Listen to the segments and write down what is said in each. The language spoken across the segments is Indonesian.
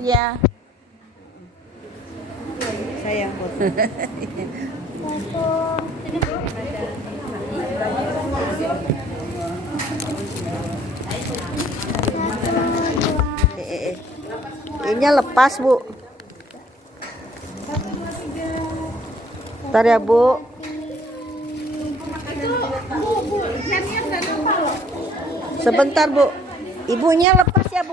Ya. Saya foto. Ini lepas, Bu. Bentar ya, Bu. Sebentar, Bu. Ibunya lepas ya, Bu.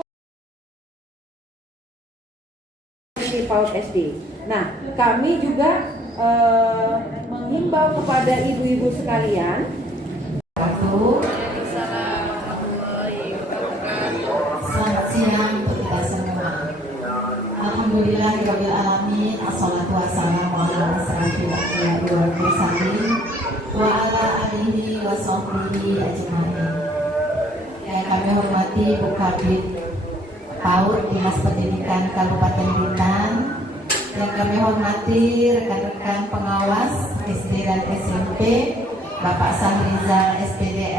Di PAUD SD. Nah, kami juga menghimbau kepada ibu-ibu sekalian. Selamat siang untuk kita semua. Alhamdulillahirabbil alamin. Assalatu wassalamu ala asyrofil anbiya'i wal mursalin wa ala alihi wa sahbihi ajmain. Yang kami hormati Bu Kabid PAUD Dinas Pendidikan Kabupaten Bintan, yang kami hormati rekan-rekan pengawas SD dan SMP, Bapak Sahrizal SPD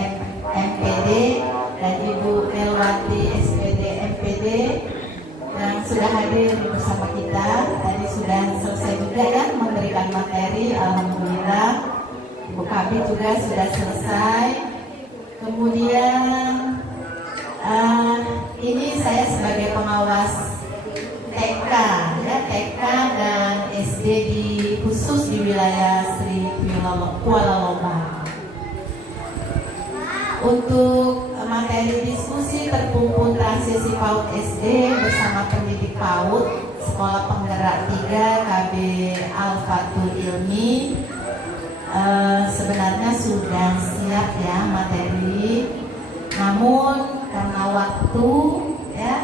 MPD dan Ibu Melwati SPD MPD yang sudah hadir bersama kita. Tadi sudah selesai juga ya memberikan materi, alhamdulillah. Ibu Kabid juga sudah selesai. Kemudian ini saya sebagai pengawas TK ya, TK dan SD khusus di wilayah Sri Kuala Lobang. Untuk materi diskusi terkumpul transisi PAUD SD bersama pendidik PAUD Sekolah Penggerak 3 KB Al-Fatul Ilmi. Sebenarnya sudah siap ya materi, namun karena waktu ya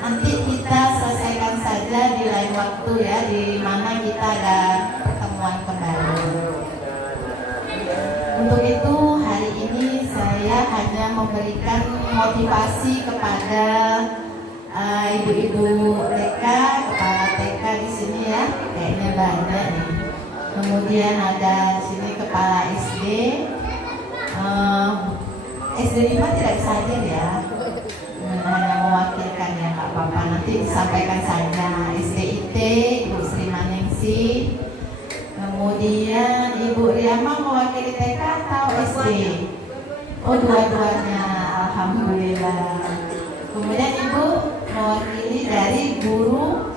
nanti kita selesaikan saja di lain waktu ya, di mana kita ada pertemuan kembali. Untuk itu hari ini saya hanya memberikan motivasi kepada ibu-ibu TK, kepala TK di sini ya, kayaknya banyak nih. Kemudian ada di sini kepala SD. SD 5 tidak bisa hadir ya, hanya mewakilkan ya, nggak apa-apa, nanti disampaikan saja. SDIT Ibu Sri Maningsi, kemudian Ibu Riyama mewakili TK atau SD? Oh, dua-duanya, alhamdulillah. Kemudian Ibu mewakili dari guru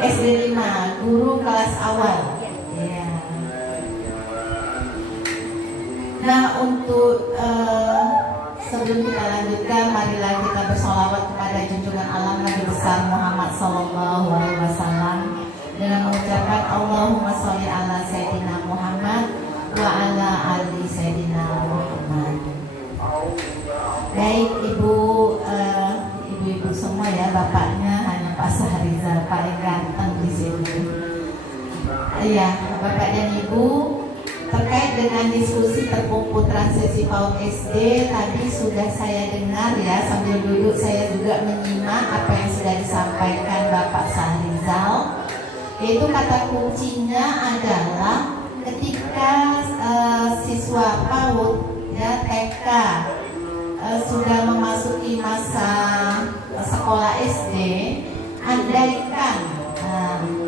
SD 5, guru kelas awal ya. Nah, untuk sebelum kita lanjutkan, marilah kita bersolawat kepada junjungan alam Nabi besar Muhammad Sallallahu Alaihi Wasallam dengan mengucapkan Allahumma sholli ala Sayyidina Muhammad wa ala ali Sayyidina Muhammad. Baik ibu-ibu semua ya, bapaknya hanya Pak Sahrizal paling ganteng di sini. Iya, bapak dan ibu. Terkait dengan diskusi terkumpul transisi PAUD SD, tadi sudah saya dengar ya, sambil duduk saya juga menyimak apa yang sudah disampaikan Bapak Sahrizal. Yaitu kata kuncinya adalah ketika siswa PAUD ya, TK sudah memasuki masa sekolah SD, andaikan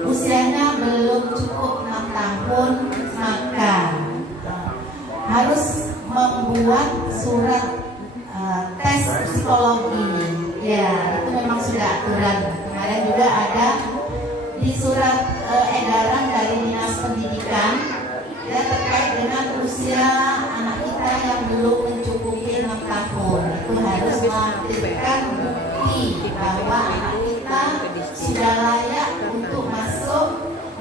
usianya belum cukup 6 tahun, maka harus membuat surat tes psikologi. Ya, itu memang sudah aturan. Kemarin juga ada di surat edaran dari Dinas Pendidikan ya, terkait dengan usia anak kita yang belum mencukupi 6 tahun. Itu harus melampirkan bukti bahwa anak kita sudah layak untuk masuk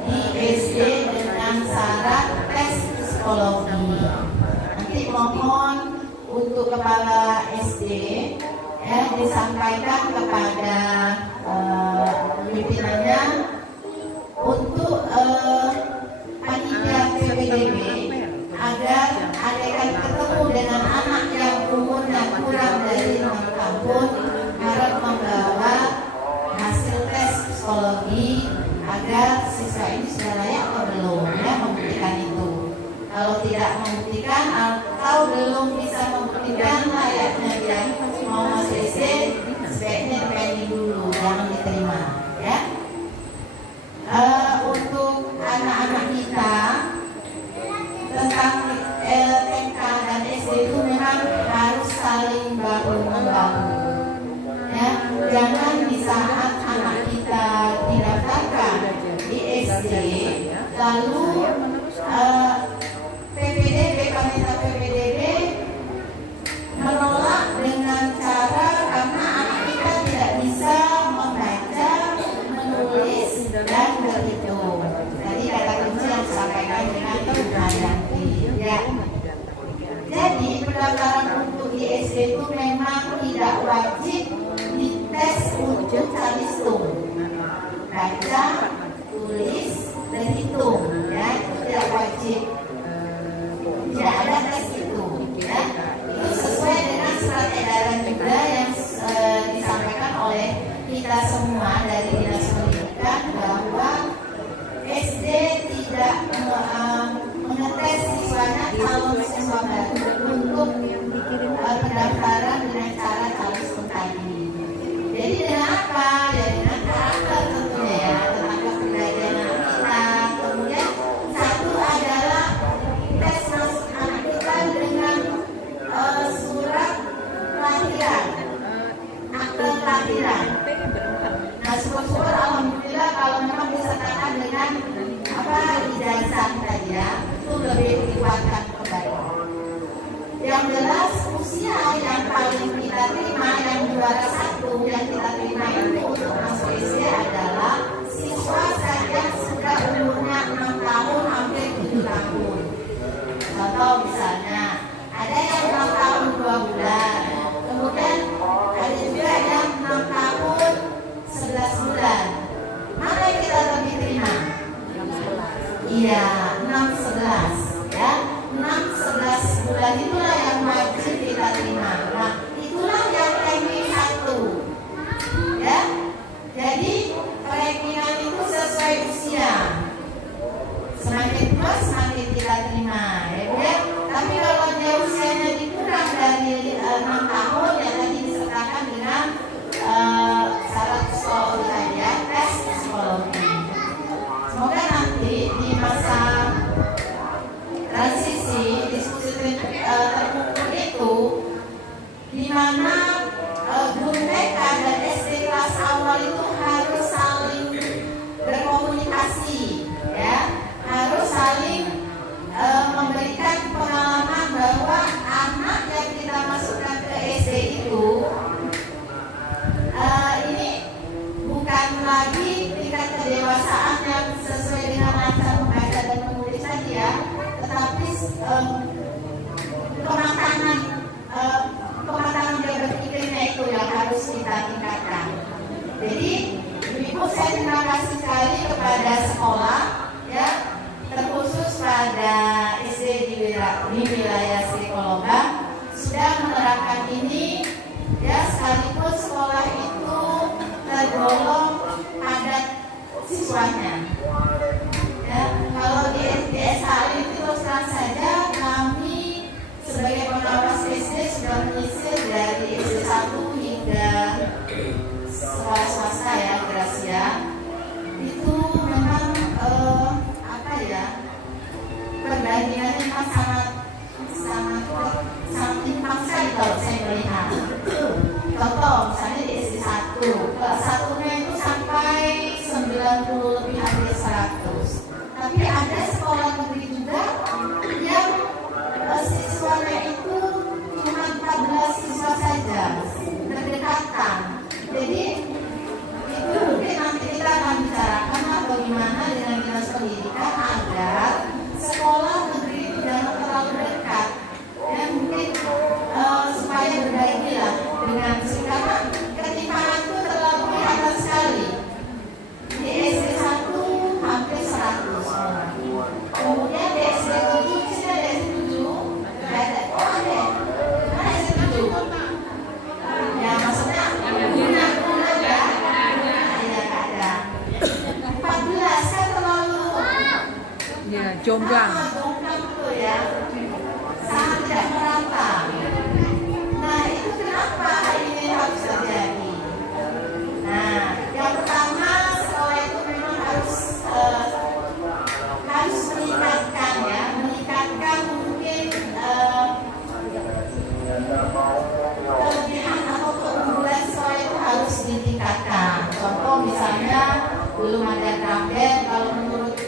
di SD dengan syarat tes psikologi. Nanti mohon untuk kepala SD ya, disampaikan kepada pimpinannya untuk panitia PPDB agar andaikan ketemu dengan anak yang umurnya kurang dari 6 tahun harap membawa hasil tes psikologi agar siswa ini sudah layak atau belum ya, membuktikan itu. Kalau tidak membuktikan atau belum bisa membuktikan layaknya dia mau masuk SD, sebaiknya dipending SD, lalu PPDB, panitia PPDB menolak dengan cara karena anak kita tidak bisa membaca, menulis, dan berhitung. Tadi kata kunci yang disampaikan dengan Ibu Hayanti. Ya. Jadi pendaftaran untuk di SD itu memang tidak wajib dites untuk calistung, baca, tulis, dan hitung. Ya, itu tidak wajib. Tidak ada tes itu. Ya. Itu sesuai dengan surat edaran juga yang disampaikan oleh kita semua dari Dinas Pendidikan bahwa SD tidak mengetes siswanya calon siswa baru untuk pendaftaran dengan cara calistung tadi. Jadi dengan apa? Ya dengan karakter tentunya ya, tentang kepribadian anak kita. Kemudian satu adalah tes masuk anak kita dengan surat kelahiran, akte kelahiran. Nah, syukur-syukur alhamdulillah kalau memang disertakan dengan ijazah tadi ya, itu lebih dikuatkan kembali. Yang jelas usia yang paling kita terima, yang juara satu yang kita terima itu untuk masuk SD adalah siswa saja sudah umurnya 6 tahun hampir 7 tahun. Contoh misalnya ada yang 6 tahun 2 bulan, kemudian ada juga yang 6 tahun 11 bulan. Mana yang kita lebih terima? Iya, 6-11 ya. 6-11 bulan itulah yang wajib kita terima. Nah, itulah yang ranking 1. Ya. Jadi, rankingan itu sesuai usia. Semakin tua semakin kita terima, ya. Tapi kalau dia usianya dikurang dari 6 tahun ya tadi disertakan dengan syarat psikologi ya, tes psikologi. Semoga nanti di masa transisi diskusi terbuka itu di mana guru TK dan SD kelas awal itu harus saling berkomunikasi ya, harus saling memberikan pengalaman bahwa anak yang kita masukkan ke SD itu ini bukan lagi tingkat kedewasaan yang sesuai dengan lancar membaca dan menulis tadi ya, tetapi kematangan dia berpikirnya itu yang harus kita tingkatkan. Jadi Ibu saya terima kasih sekali kepada sekolah ya, terkhusus pada SD di wilayah Sri Kolomba sudah menerapkan ini ya, sekalipun sekolah itu tergolong padat siswanya ya. Kalau di SDSA itu terus terang saja kami sebagai pengawas SD sudah menyisir dari SD 1 hingga sekolah swasta ya, Gracia itu memang perbandingannya memang sangat timpang sekali kalau saya melihat. Contoh misalnya di SD 1 kelas 1-nya itu sampai 90 lebih hampir 100. Tapi ada sekolah negeri juga yang siswanya itu cuma 14 siswa saja, berdekatan. Jadi itu mungkin nanti kita akan bicarakan bagaimana dengan Dinas Pendidikan agar sekolah negeri itu jangan terlalu dekat ya, mungkin supaya berbagi lah dengan karena ketimpangan itu terlalu kelihatan sekali. Di SD 1 hampir 100 orang, kemudian di SD 7 di sini ada SD 7 ada mana SD 7 ya, maksudnya guna ya ada 14 kan terlalu Ya, jomblang. Jomblang itu ya, sangat tidak merata. Nah itu kenapa ini harus terjadi? Nah yang pertama sekolah itu memang harus meningkatkan ya, meningkatkan mungkin kelebihan atau keunggulan sekolah itu harus ditingkatkan. Contoh misalnya belum ada grafik, kalau menurut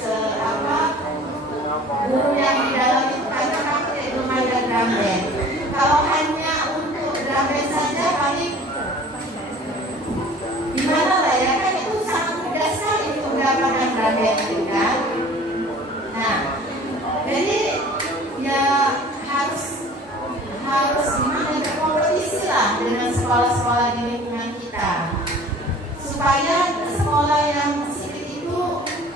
band. Kalau hanya untuk drum band saja paling gimana lah ya, kan itu sangat mudah sekali untuk mendapatkan drum band itu kan. Nah, jadi ya harus gimana, berkompetisi lah dengan sekolah-sekolah di lingkungan kita, supaya sekolah yang sedikit itu,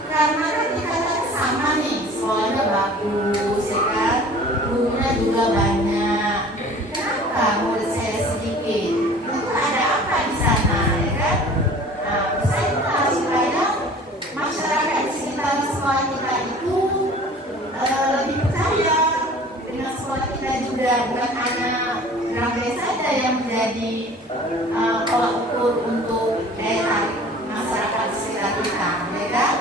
karena kan kita kan sama nih, sekolahnya bagus ya kan, gurunya juga banyak, kenapa murid saya sedikit? Itu ada apa di sana ya kan? Nah, bersainglah supaya masyarakat di sekitar sekolah kita itu lebih percaya dengan sekolah kita juga, bukan hanya drum band saja yang menjadi tolak ukur untuk daya tarik masyarakat di sekitar kita, ya kan?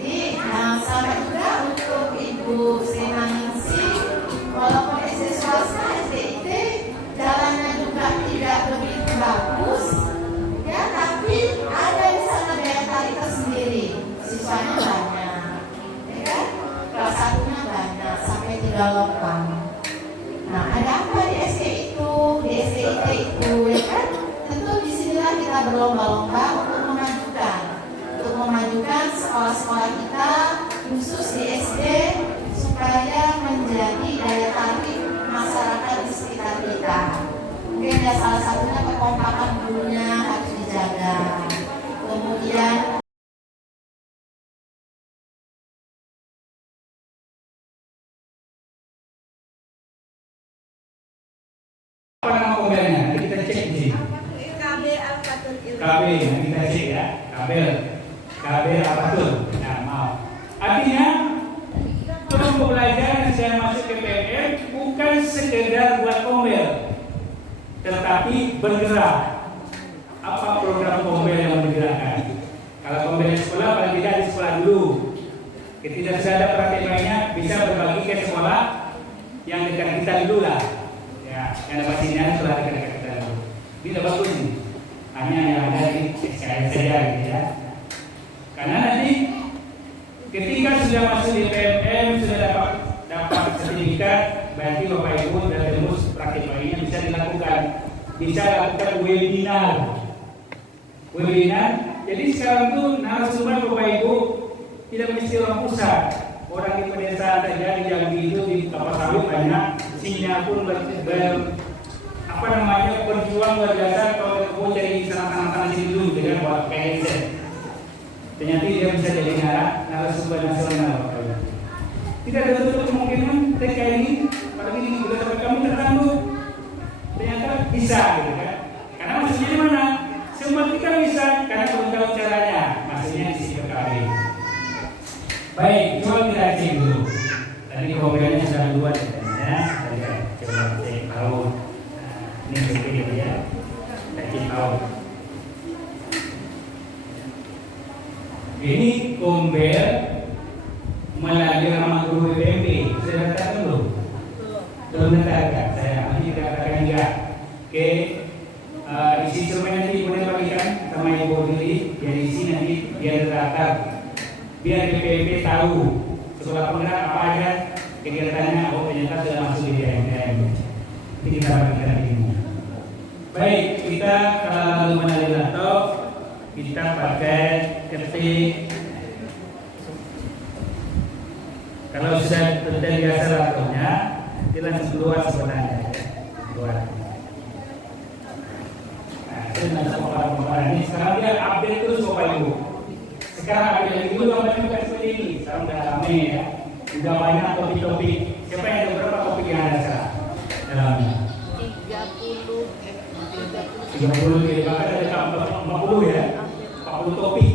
Jadi sama juga untuk Ibu Sri Maningsih, walaupun SD swasta, SDIT jalannya juga tidak begitu bagus, ya, tapi ada di sana daya tarik tersendiri, siswanya banyak, ya kan? Kelas satunya banyak sampai 3 lokal. Nah, ada apa di SD itu, di SDIT itu, ya kan? Tentu disinilah kita berlomba-lomba untuk memajukan sekolah-sekolah kita, khusus di SD, supaya menjadi daya tarik masyarakat di sekitar kita. Mungkin ya salah satunya kekompakan gurunya harus dijaga. Kemudian apa nama kombelnya? Kita cek di sini. KB Al-Fatul KB, kita cek ya. KB Al-Fatul. Nah, maaf. Artinya kelompok belajar yang saya masuk ke PNM bukan sekedar buat kombel, tetapi bergerak. Apa program kombel yang bergerakkan? Kalau kombel di sekolah, paling tidak di sekolah dulu. Ketika sudah ada praktek lainnya, bisa berbagi ke sekolah yang dekat kita dulu lah. Ya, yang dapat sinyal sudah dekat-dekat kita dulu. Ini udah bagus nih. Hanya yang ada di SKS saja gitu ya. Karena nanti ketika sudah masuk di PNM, sudah dapat sertifikat, berarti Bapak Ibu dan tembus praktik lainnya bisa dilakukan. Bisa lakukan webinar. Jadi sekarang tuh narasumber Bapak Ibu tidak mesti orang pusat. Orang di pedesaan saja di Jambi itu di kelapa sawit banyak, sinyal pun berjuang luar biasa. Kalau ketemu cari sana sini dulu dengan buat KNZ. Ternyata dia bisa jadi narasumber nasional. Tidak ada tutup kemungkinan TK ini, apalagi ini sudah sampai kamu tertentu, ternyata bisa gitu kan? Karena maksudnya di mana? Semua kita bisa karena belum tahu caranya. Maksudnya di sisi PKB. Baik, coba kita cek dulu. Tadi kombelnya sudah luar ya. Coba cek tahu. Ini seperti ya. Kita cek tahu. Ini kombel melalui nama guru BPMP. Sudah datang belum? Belum datang. Saya nanti katakan enggak. Oke. Isi instrumen nanti kemudian bagikan sama Ibu Dili. Yang isi nanti biar terdaftar. Biar BPMP tahu sekolah penggerak apa aja kegiatannya. Oh, ternyata sudah masuk di BPM. Ini kita bagikan ini. Baik, kita kalau mengenali laptop, kita pakai ketik. Kalau sudah terbiasa laptopnya, dia langsung keluar sebenarnya. Keluar. Nah, itu nanti pemaparan ini. Sekarang dia update terus Bapak Ibu. Sekarang ada yang dulu gambarnya bukan seperti ini. Sekarang udah ramai ya. Udah banyak topik-topik. Siapa yang ada berapa topik yang ada sekarang? Dalamnya 30 bahkan ada 40 ya. 40 topik.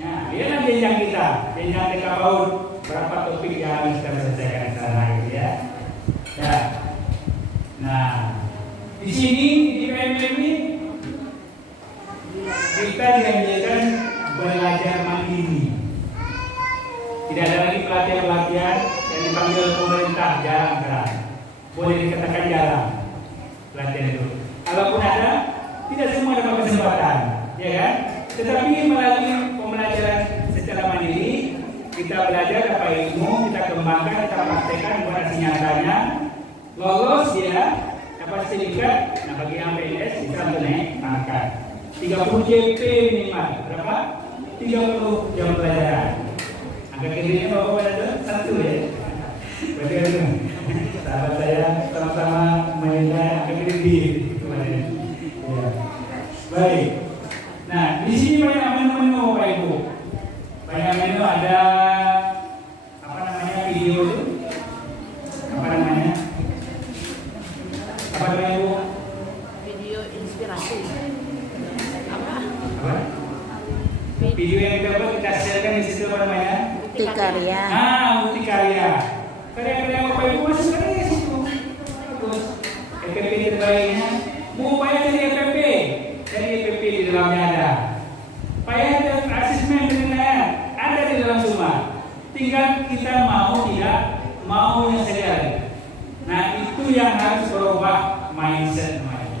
Nah, dia nanti jenjang kita. Jenjang TK PAUD. Berapa topik yang harus kita selesaikan di sana gitu ya. Ya. Nah, di sini di PNM ini kita dianjurkan belajar mandiri. Tidak ada lagi pelatihan-pelatihan yang dipanggil pemerintah, jarang. Boleh dikatakan jarang pelatihan itu. Kalaupun ada, tidak semua dapat kesempatan, ya kan? Tetapi melalui pembelajaran secara mandiri, kita belajar apa ilmu, kita kembangkan, kita praktekkan buat hasil nyatanya. lolos dia dapat sertifikat. Nah, bagi yang PNS bisa naik pangkat. 30 JP minimal. Berapa? 30 jam pelajaran. Angka kirinya bapak ada satu ya. Berarti itu. Sahabat saya sama-sama menilai angka kiri kemarin. Ya. Baik. Nah, di sini banyak menu-menu Bapak Ibu. Banyak menu, ada apa namanya video itu? Apa namanya? Apa Bapak Ibu? Video inspirasi. Apa? Apa? Video yang kita sharekan di situ apa namanya? Bukti karya. Bukti karya. Karya-karya Bapak Ibu masuk ke di situ. Bagus. EPP terbaiknya. Mau bayar dari EPP. Dari EPP di dalamnya ada. Bayar dari asesmen penilaian ada di dalam semua. Tinggal kita mau tidak mau yang saja. Nah, itu yang harus berubah mindset namanya.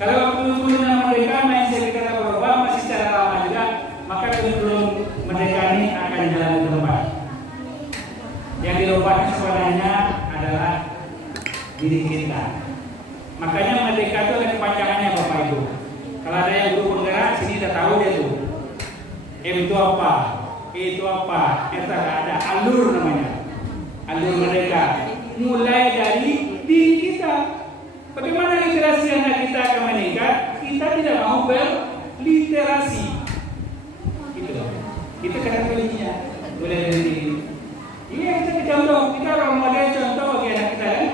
Kalau turun-turun mereka mindset kita berubah masih secara lama juga, maka turun mereka ini akan jalan ke depan. Yang dirubahnya sebenarnya adalah diri kita. Makanya merdeka itu ada kepanjangannya Bapak Ibu. Kalau ada yang guru penggerak sini udah tahu dia tuh. M itu apa? E itu apa? Kita ada alur namanya. Alur merdeka. Mulai dari diri kita. Bagaimana literasi anak kita akan meningkat? Kita tidak mau berliterasi. Gitu loh. Itu karakteristiknya. Mulai dari diri. Ini yang kita contoh. Kita orang model contoh bagi anak kita kan?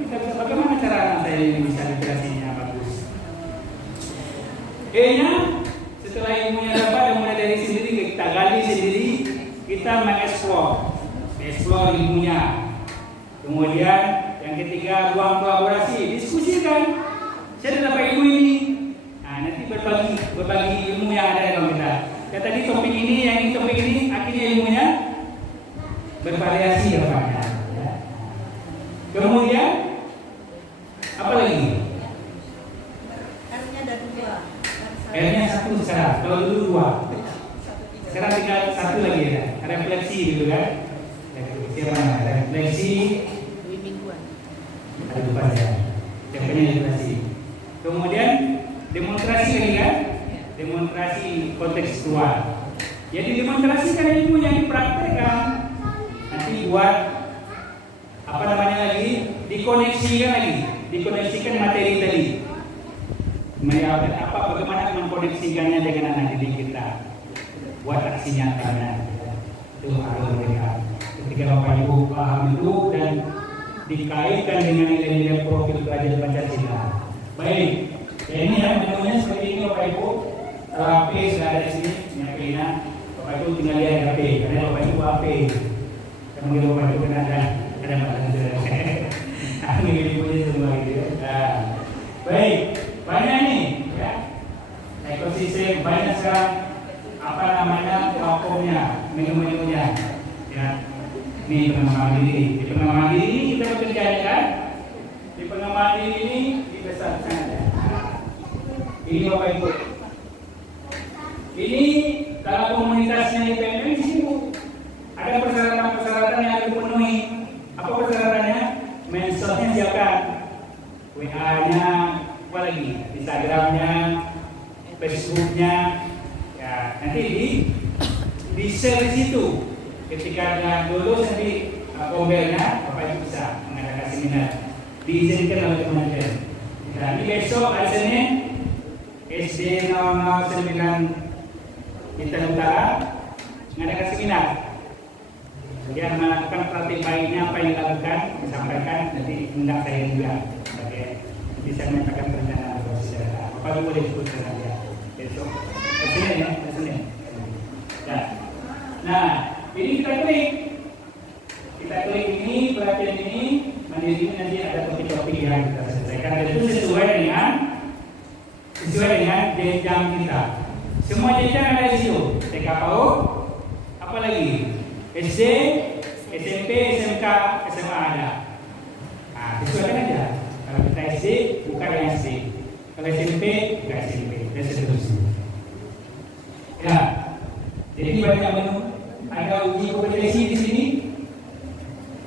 Kita bisa bagaimana cara anak saya ini bisa literasinya bagus. E-nya setelah ilmunya dapat, mulai dari sendiri kita gali sendiri, kita mengeksplor ilmunya. Kemudian yang ketiga, ruang kolaborasi, diskusikan. Saya dapat ilmu ini. Nah, nanti berbagi ilmu yang ada dalam kita. Ya tadi topik ini, yang ini topik ini, akhirnya ilmunya bervariasi ya Pak. Ya. Kemudian apa lagi? R-nya ada 2. R-nya 1 sekarang. Kalau dulu 2. Sekarang tinggal 1 lagi ya. Refleksi gitu kan? Refleksi. 2 mingguan. Ada lupa saya. Refleksi. Kemudian demonstrasi lagi kan? Demonstrasi kontekstual. Jadi demonstrasikan ilmu yang dipraktekkan. Nanti buat apa namanya lagi? Dikoneksikan materi tadi. Melihat apa bagaimana mengkoneksikannya dengan anak didik kita. Buat aksi nyatanya. Itu harus mereka. Ketika Bapak Ibu paham itu dan dikaitkan dengan nilai-nilai profil pelajar Pancasila. Baik, ya ini ya menunya seperti ini Bapak Ibu. HP sudah ada di sini, nyapinnya. Bapak Ibu tinggal lihat HP, karena Bapak Ibu HP. Kemudian Bapak Ibu kan ada batas. Aku punya semua gitu. Nah, baik, banyak nih, ya. Ekosistem banyak sekarang. Apa namanya platformnya, menu-menunya, ya. Ini pengembangan diri. Di pengembangan diri ini kita bekerja kan? Di pengembangan diri ini kita sangat. Ini Bapak Ibu. Ini dalam komunitasnya di PMM di sini ada persyaratan-persyaratan yang harus dipenuhi. Apa persyaratannya? Mensosnya siapkan, WA-nya, apa lagi? Instagram-nya, Facebook-nya, ya nanti di share di situ. Ketika ada lulus nanti kombelnya, Bapak Ibu bisa mengadakan seminar. Diizinkan oleh kementerian. Nah, ini besok hari Senin SD 009 Intan Utara mengadakan seminar. Dia melakukan praktik baiknya apa yang dilakukan, disampaikan, nanti hendak saya juga sebagai bisa menyatakan perencanaan bersejarah. Bapak Ibu boleh ikut saja besok. Senin ya, Senin. Nah, ini kita klik ini pelatihan ini mandiri ini nanti ada topik-topik yang kita selesaikan dan itu sesuai dengan jenjang kita. Semua jenjang ada di situ. TK PAUD, apa lagi? SD, SMP, SMK, SMA ada. Nah, sesuaikan aja. Kalau kita SD, bukan yang SD. Kalau SMP, bukan SMP dan seterusnya. Ya, jadi banyak menu. Ada uji kompetensi di sini.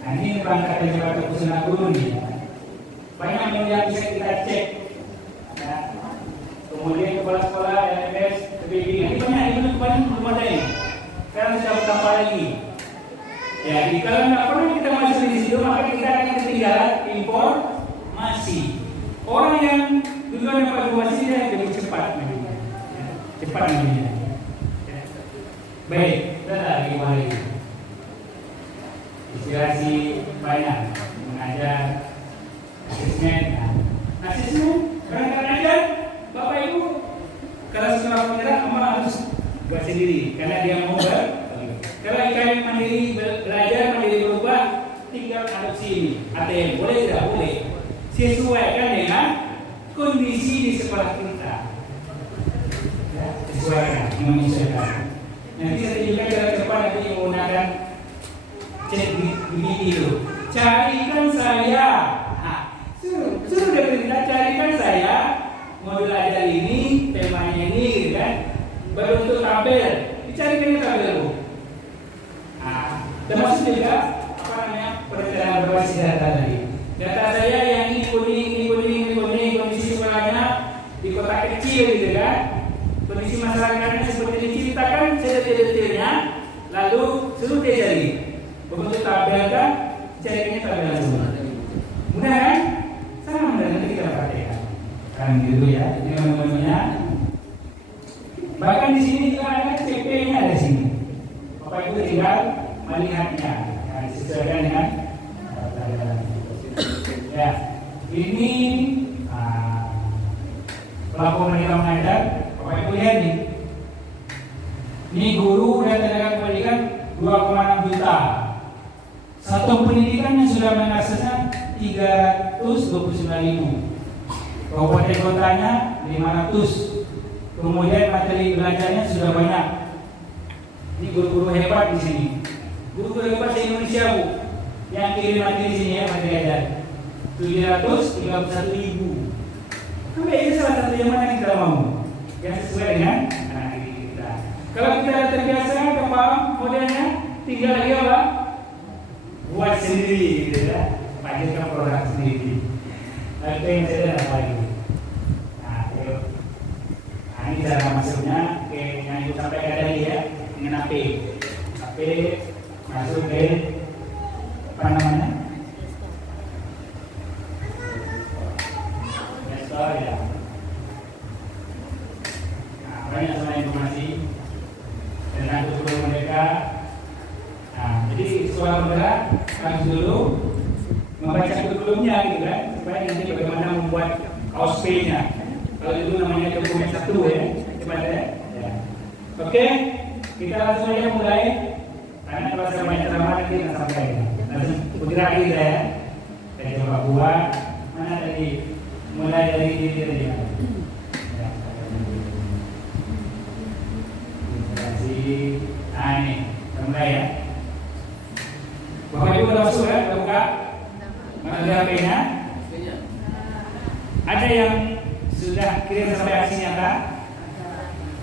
Nah, ini perangkat dari Bapak Pusat Guru nih. banyak yang bisa kita cek. Ya. Kemudian kepala sekolah, LMS, PBB, ini banyak belum ada ini. Sekarang sudah bertambah lagi. Ya, kalau nggak pernah kita masuk di situ, maka kita akan ketinggalan informasi. Orang yang duluan dapat informasi dia lebih cepat, ya. Cepat ini. Ya. Baik, kita lagi kembali. Inspirasi banyak mengajar, asesmen. Asesmen, berangkat aja, Bapak Ibu. Kalau sekolah penggerak, memang harus buat sendiri, karena dia mau kalau IKM mandiri belajar, mandiri berubah, tinggal adopsi ini. ATM boleh tidak boleh, sesuaikan dengan kondisi di sekolah kita. Ya, sesuaikan, menyesuaikan. Nanti saya juga jalan cepat nanti menggunakan cek begini itu. Carikan saya, suruh dia berita, carikan saya modul ajar ini, temanya ini, gitu kan? Berbentuk tabel, dicarikan tabel Bu. Termasuk juga perencanaan berbasis data tadi. Data saya yang ini kuning, kondisi sekolahnya di kota kecil gitu kan. Kondisi masyarakatnya seperti ini, ceritakan detail-detailnya, lalu suruh dia cari. Bentuk tabel kan, carinya tabel semua. Mudah kan? Sama mudah, nanti kita praktekkan. Kan gitu ya, ini menunya. Bahkan di sini juga ada CP-nya ada sini. Bapak Ibu tinggal melihatnya, disesuaikan dengan ya. Ini pelaku mereka mengajar. Bapak Ibu lihat nih, ini guru dan tenaga pendidikan 2,6 juta. Satu pendidikan yang sudah mengaksesnya 329.000. Kabupaten kotanya 500. Kemudian materi belajarnya sudah banyak. Ini guru-guru hebat di sini. Guru-guru hebat di Indonesia Bu, yang kirim materi di sini ya, materi ajar 731.000. Sampai ini salah satu yang mana kita mau, yang sesuai dengan anak didik kita. Kalau kita terbiasa ke paham modelnya, tinggal lagi apa? Buat sendiri gitu ya, pakai produk sendiri. Tapi yang saya ada lagi. Nah, ini cara masuknya ke yang ibu sampaikan tadi ya, dengan AP masuk ke apa namanya? Gestor ya. Nah, banyak sama informasi tentang kurikulum mereka. Nah, jadi sekolah bergerak harus dulu membaca kurikulumnya gitu kan, supaya nanti bagaimana membuat kaos P-nya. Kalau itu namanya dokumen 1 ya, cepat ya. Oke, kita langsung aja mulai. Karena kalau saya banyak ceramah nanti nggak sampai. Langsung bergerak kita ya. Kita coba buat mana tadi, mulai dari diri tadi. Nah ini, mulai ya. Bapak Ibu langsung ya, buka. Mana HP-nya? Ada yang sudah kirim sampai aksi nyata?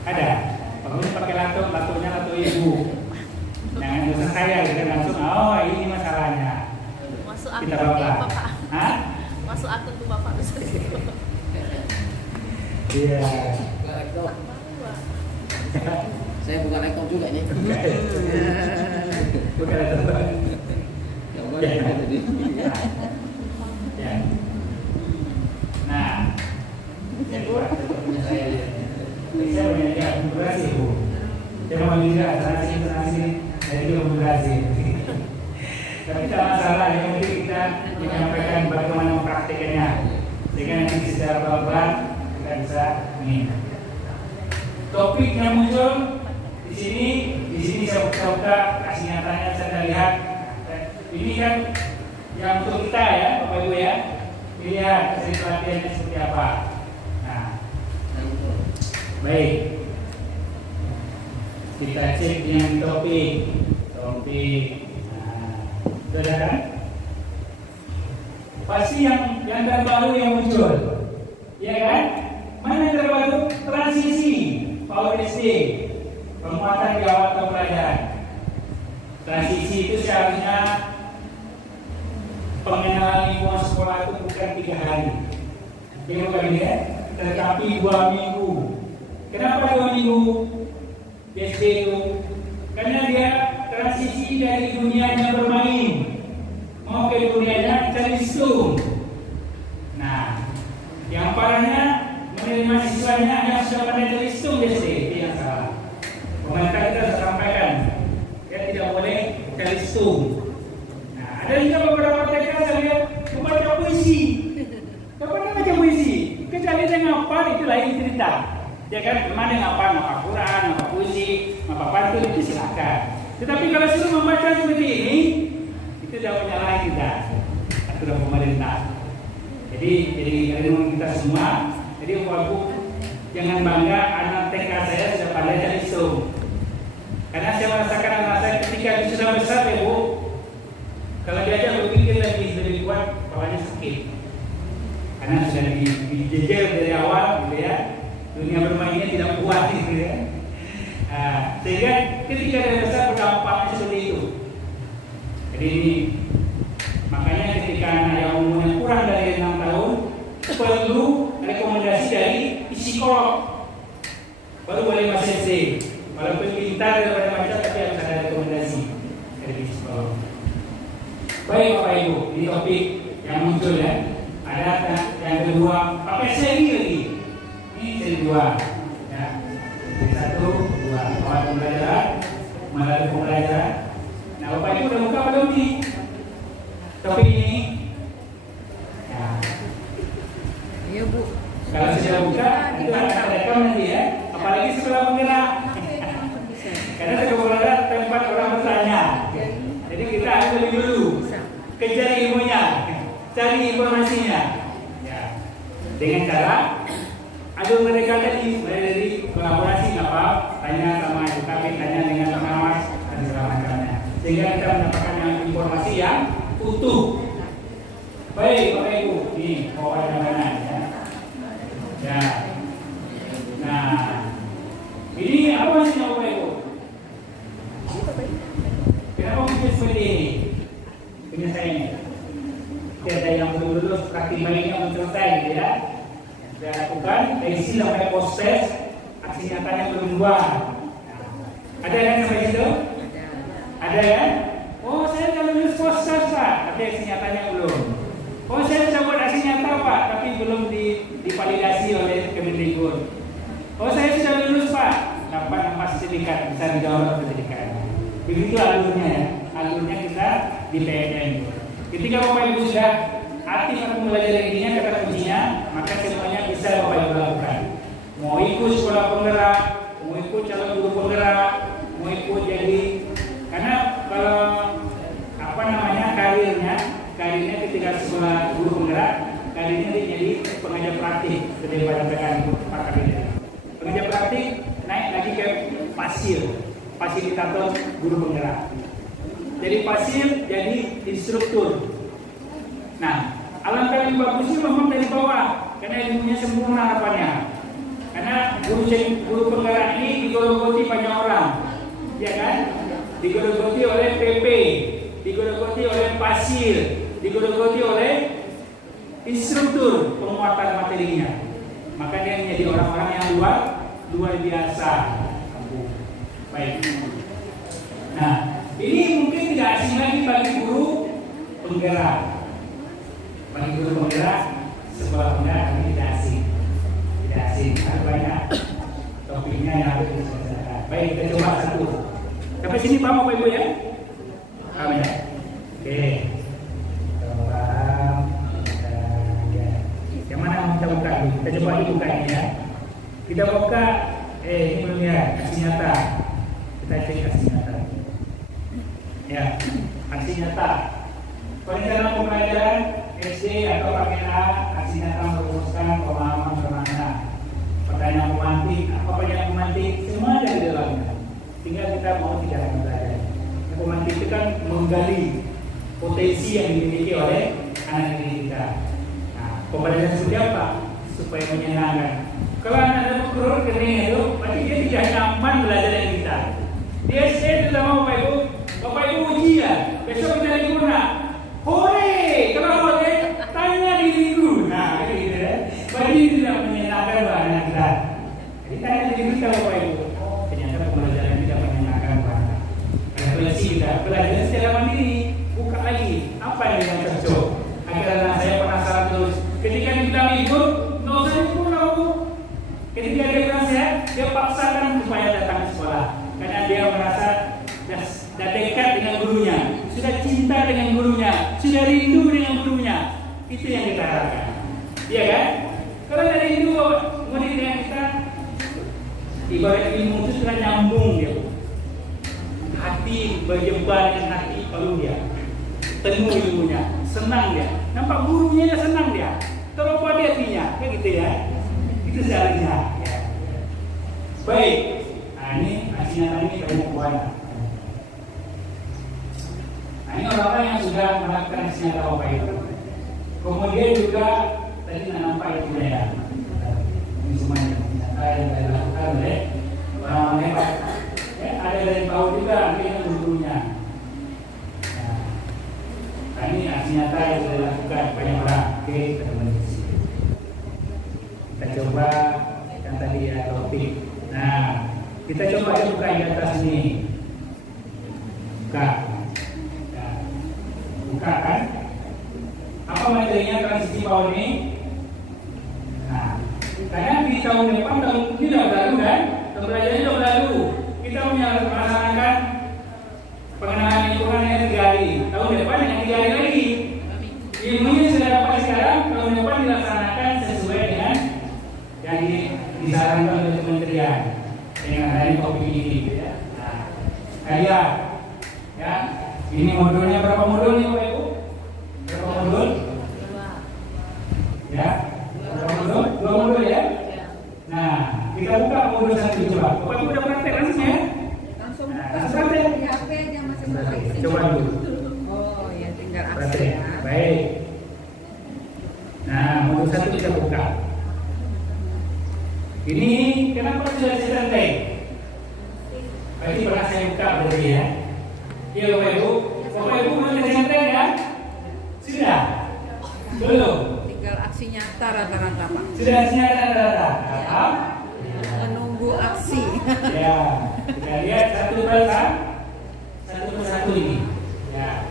Ada. Bagus pakai laptopnya laptop ibu. Jangan usah saya gitu langsung. Oh ini masalahnya. Masuk akun Kita ke bapak. Bapak. Hah? Masuk akun ke Bapak bisa. Iya. Saya bukan rekor juga nih. Bukan laptop. Ya. Nah. Saya banyak durasi Bu. Saya mau juga transaksi dari itu durasi. Tapi tidak masalah yang penting kita menyampaikan bagaimana mempraktekannya sehingga nanti secara pelan-pelan kita bisa ini. Topik yang muncul di sini saya buka kasih nyatanya saya lihat. Ini kan yang untuk kita ya Bapak Ibu ya. Lihat hasil pelatihannya seperti apa. Baik, kita cek dengan topik. Nah, sudah kan? Pasti yang terbaru yang muncul, ya kan? Mana yang terbaru? Transisi PAUD SD, penguatan di awal tahun pelajaran. Transisi itu seharusnya pengenalan lingkungan sekolah itu bukan 3 hari. Tengok lagi ya, tetapi 2 minggu. Kenapa 2 minggu? SD itu karena dia transisi dari dunianya bermain mau ke dunianya cari stum. Nah, yang parahnya menerima siswanya yang sudah pandai cari stum SD, itu yang salah. Pemerintah kita sudah sampaikan, ya tidak boleh cari stum. Nah, ada juga beberapa TK saya lihat membaca puisi. Kapan baca puisi? Kecuali dengan apa itu lain cerita. Ya kan, mana ngapa Quran, ngapa puisi, ngapa pantun itu silakan. Tetapi kalau sudah membaca seperti ini, itu tidak menyalahi kita aturan pemerintah. Jadi kita semua, jadi walaupun jangan bangga anak TK saya sudah pandai cari stum. Karena saya merasakan anak saya ketika sudah besar ya Bu, kalau diajak berpikir lebih kuat, kepalanya sakit. Karena sudah dijejer dari awal, gitu ya. Dunia bermainnya tidak kuat, gitu ya. Sehingga ketika dia besar berdampaknya seperti itu. Jadi ini makanya ketika anak yang umurnya kurang dari 6 tahun perlu rekomendasi dari psikolog. Baru boleh masuk SD. Walaupun pintar daripada macam tapi harus ada rekomendasi dari psikolog. Baik Bapak Ibu, ini topik yang muncul ya. Ada yang kedua pakai seri lagi. Ini seri 2 ya. Seri 1, 2 awal pembelajaran, melalui pembelajaran. Nah Bapak Ibu udah buka belum nih topik ini? Ya. Iya Bu. Kalau sudah buka itu akan rekam nanti ya. Apalagi setelah penggerak. Karena setelah penggerak tempat orang bertanya. Jadi kita harus lebih dulu kejar ilmunya, cari informasinya. Ya. Dengan cara adu mereka tadi dari kolaborasi apa? Tanya sama SKP, tanya dengan pengawas dan segala macamnya. Sehingga kita mendapatkan informasi yang utuh. Baik, Bapak Ibu, ini mana ya. Ya. Nah, ini apa sih Bapak Ibu? Kenapa mungkin seperti ini? Punya saya ini. Tidak yang belum lulus praktik baiknya belum selesai, gitu ya. Saya lakukan isi sampai post test, aksi nyatanya belum buat. Ada yang sampai situ? Ada ya? Oh, saya sudah lulus post test Pak, tapi aksi nyatanya belum. Oh, saya sudah buat aksi nyata Pak, tapi belum divalidasi oleh Kemendikbud. Oh, saya sudah lulus Pak, dapat sertifikat, bisa didownload sertifikat. Begitu alurnya ya, alurnya kita di PNN. Ketika Bapak Ibu sudah aktif atau belajar intinya kata kuncinya, maka semuanya bisa Bapak Ibu lakukan. Mau ikut sekolah penggerak, mau ikut calon guru penggerak, mau ikut jadi, karena kalau karirnya ketika sekolah guru penggerak, karirnya dia jadi pengajar praktik daripada tekan pakar ini. Pengajar praktik naik lagi ke fasilitator guru penggerak. Jadi pasir jadi instruktur. Nah, alangkah lebih bagusnya memang dari bawah, karena ilmunya sempurna harapannya. Karena guru penggerak ini digorogoti banyak orang, ya kan? Digorogoti oleh PP, digorogoti oleh pasir, digorogoti oleh instruktur penguatan materinya. Maka dia menjadi orang-orang yang luar biasa. Baik. Nah, ini mungkin tidak asing lagi bagi guru penggerak. Bagi guru penggerak, sekolah penggerak ini tidak asing. Tidak asing, ada banyak topiknya yang harus diselesaikan. Baik, kita coba satu. Sampai sini paham Bapak Ibu ya? Paham ya? Oke. Paham. Yang mana mau kita buka? Kita coba dibuka ini ya. Kita buka, ini belum ya, aksi nyata. Kita cek aksi nyata. Ya, aksi nyata. Perencanaan pembelajaran SD atau PKA, aksi nyata merumuskan pemahaman bermakna. Pertanyaan pemantik, apa pertanyaan pemantik? Semua ada di dalamnya. Tinggal kita mau tidak akan belajar. Pemantik itu kan menggali potensi yang dimiliki oleh anak didik kita. Nah, pembelajaran seperti apa? Supaya menyenangkan. Kalau anak ada kurang kering itu, berarti dia tidak nyaman belajar dengan kita. Di SD sudah mau Bapak Ibu ujian, besok kita libur nak. Hore, belajar secara mandiri, buka lagi apa yang cocok. Akhirnya saya penasaran terus. Ketika dibilang libur, nggak usah libur dong. Ketika dia bilang sehat, dia paksakan supaya datang ke sekolah karena dia merasa sudah dekat dengan gurunya, sudah cinta dengan gurunya, sudah rindu dengan gurunya. Itu yang kita harapkan, iya kan? Kalau dari rindu murid dengan kita, ibarat ilmu itu sudah nyambung dia. Hati berjumpa dengan hati baru dia penuh ilmunya, senang dia. Nampak gurunya senang dia, teroboh di hatinya, kayak gitu ya. Itu seharusnya. Ya. Baik, nah ini aksinya ini banyak banget. Nah ini orang-orang yang sudah melakukan aksinya apa itu. Kemudian juga tadi nampak itu ya. Ini semuanya yang dilakukan oleh orang-orang hebat. Ada dari bawah juga akhirnya gurunya. Nah ini aksi nyata yang sudah dilakukan banyak orang. Oke, kita kembali ke sini. Kita coba yang tadi ya topik. Nah, kita coba buka di atas ini. Buka. Nah, buka kan? Apa materinya transisi power ini? Nah, karena di tahun depan tahun ini sudah berlalu kan? Pembelajarannya sudah berlalu. Kita melaksanakan pengenalan lingkungan yang 3 hari. Tahun depan yang 3 hari lagi. Ilmunya sudah dapat sekarang, tahun depan dilaksanakan sesuai dengan yang disarankan oleh kementerian dengan dari topik ini. Ya. Nah, lihat, ya, ini modulnya berapa modul nih Bapak Ibu? Berapa modul? 2. Ya, berapa modul? 2 modul ya. Nah, kita buka modul 1 coba. Bapak Ibu udah praktek langsung ya? Langsung Nah, buka. langsung praktek. Di HP aja masing-masing. Coba dulu. Oh, ya tinggal akses Praktek. ya. Baik. Nah, modul 1 kita buka. Ini kenapa sudah santai? Berarti pernah saya buka berarti ya. Iya Bapak Ibu. Bapak Ibu belum santai ya? Sudah? Belum? Tinggal aksi nyata rata-rata Pak. Sudah aksinya rata-rata. Ya. Menunggu aksi. Ya, kita lihat satu persatu ini. Ya.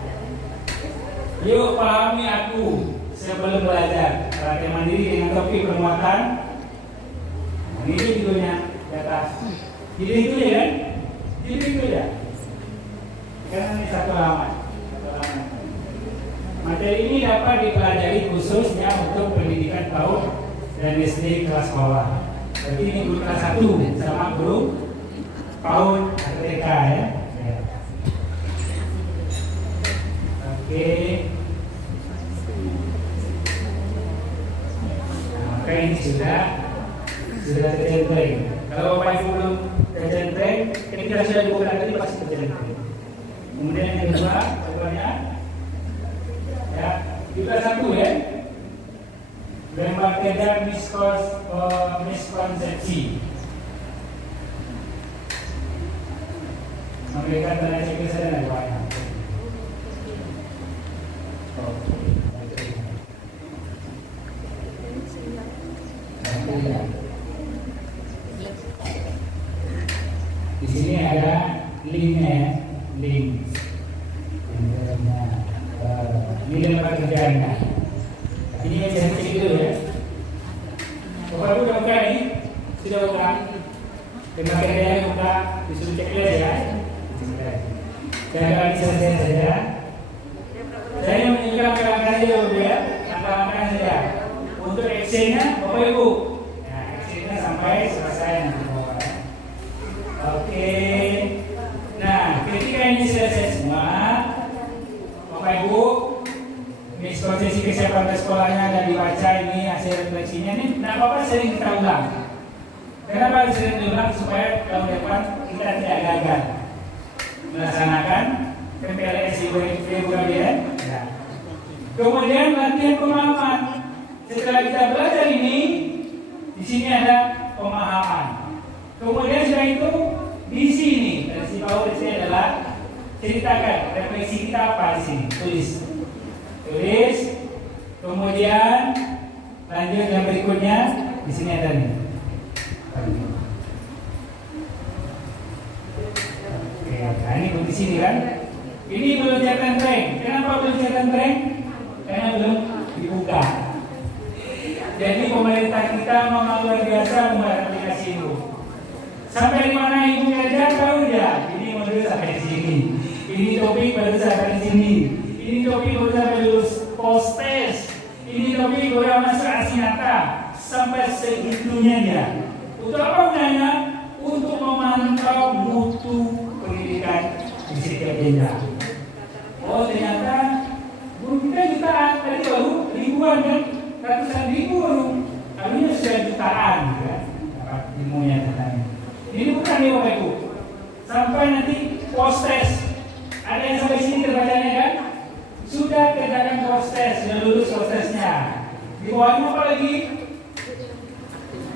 Yuk pahami aku sebelum belajar. Latihan mandiri dengan topik penguatan. Ini judulnya di atas. Jadi itu ya kan? Jadi itu ya. Karena ini satu halaman. Materi ini dapat dipelajari khususnya untuk pendidikan PAUD dan SD kelas bawah. Jadi ini guru kelas 1 sama guru PAUD atau TK ya. Oke. Nah, maka ini sudah terjenteng. Kalau Bapak Ibu belum terjenteng, ketika sudah dibuka tadi pasti terjenteng. Kemudian yang kedua, contohnya, ya, juga 1 ya. Gambar beda miskonsepsi. Memberikan tanda cek kesadaran banyak. Di sini ada linknya ya, link. Ini lembar kerjanya. Ini yang saya cek dulu ya. Bapak Ibu udah buka nih? Sudah buka? Lembar kerjanya buka, disuruh checklist ya. Saya akan selesai saja. Saya menunjukkan kerangka saja ya, langkah-langkah saja. Untuk actionnya, Bapak Ibu. Nah, actionnya sampai selesai nanti Bapak. Oke. Nah, ketika ini selesai semua, Bapak Ibu, miskonsepsi kesiapan sekolahnya dan dibaca ini hasil refleksinya ini. Nah, Bapak sering kita ulang. Kenapa sering diulang supaya tahun depan kita tidak gagal melaksanakan PPLS Ibu ya. Kemudian latihan pemahaman. Setelah kita belajar ini, di sini ada pemahaman. Kemudian setelah itu di sini prinsip awal di sini adalah ceritakan refleksi kita apa di sini. Tulis. Kemudian lanjut yang berikutnya di sini ada nih. Oke, nah ini di sini kan. Ini belum kelihatan tank. Kenapa belum kelihatan tank? Karena belum dibuka. Jadi pemerintah kita memang luar biasa membuat aplikasi itu. Sampai di mana ibu ngajar tahu ya? Ini modul sampai di sini. Ini topik baru sampai di sini. Ini topik baru sampai lulus post test. Ini topik baru masuk aksi nyata. Sampai segitunya ya. Untuk apa gunanya? Untuk memantau mutu pendidikan di setiap jenjang. Oh ternyata guru kita jutaan, tadi baru ribuan kan, ratusan ribu baru, harusnya sudah jutaan kan, dapat ilmunya katanya. Ini bukan ya Bapak Ibu, sampai nanti post test, ada yang sampai sini terbacanya kan, sudah kerjakan post test, sudah lulus post testnya. Di bawahnya apa lagi?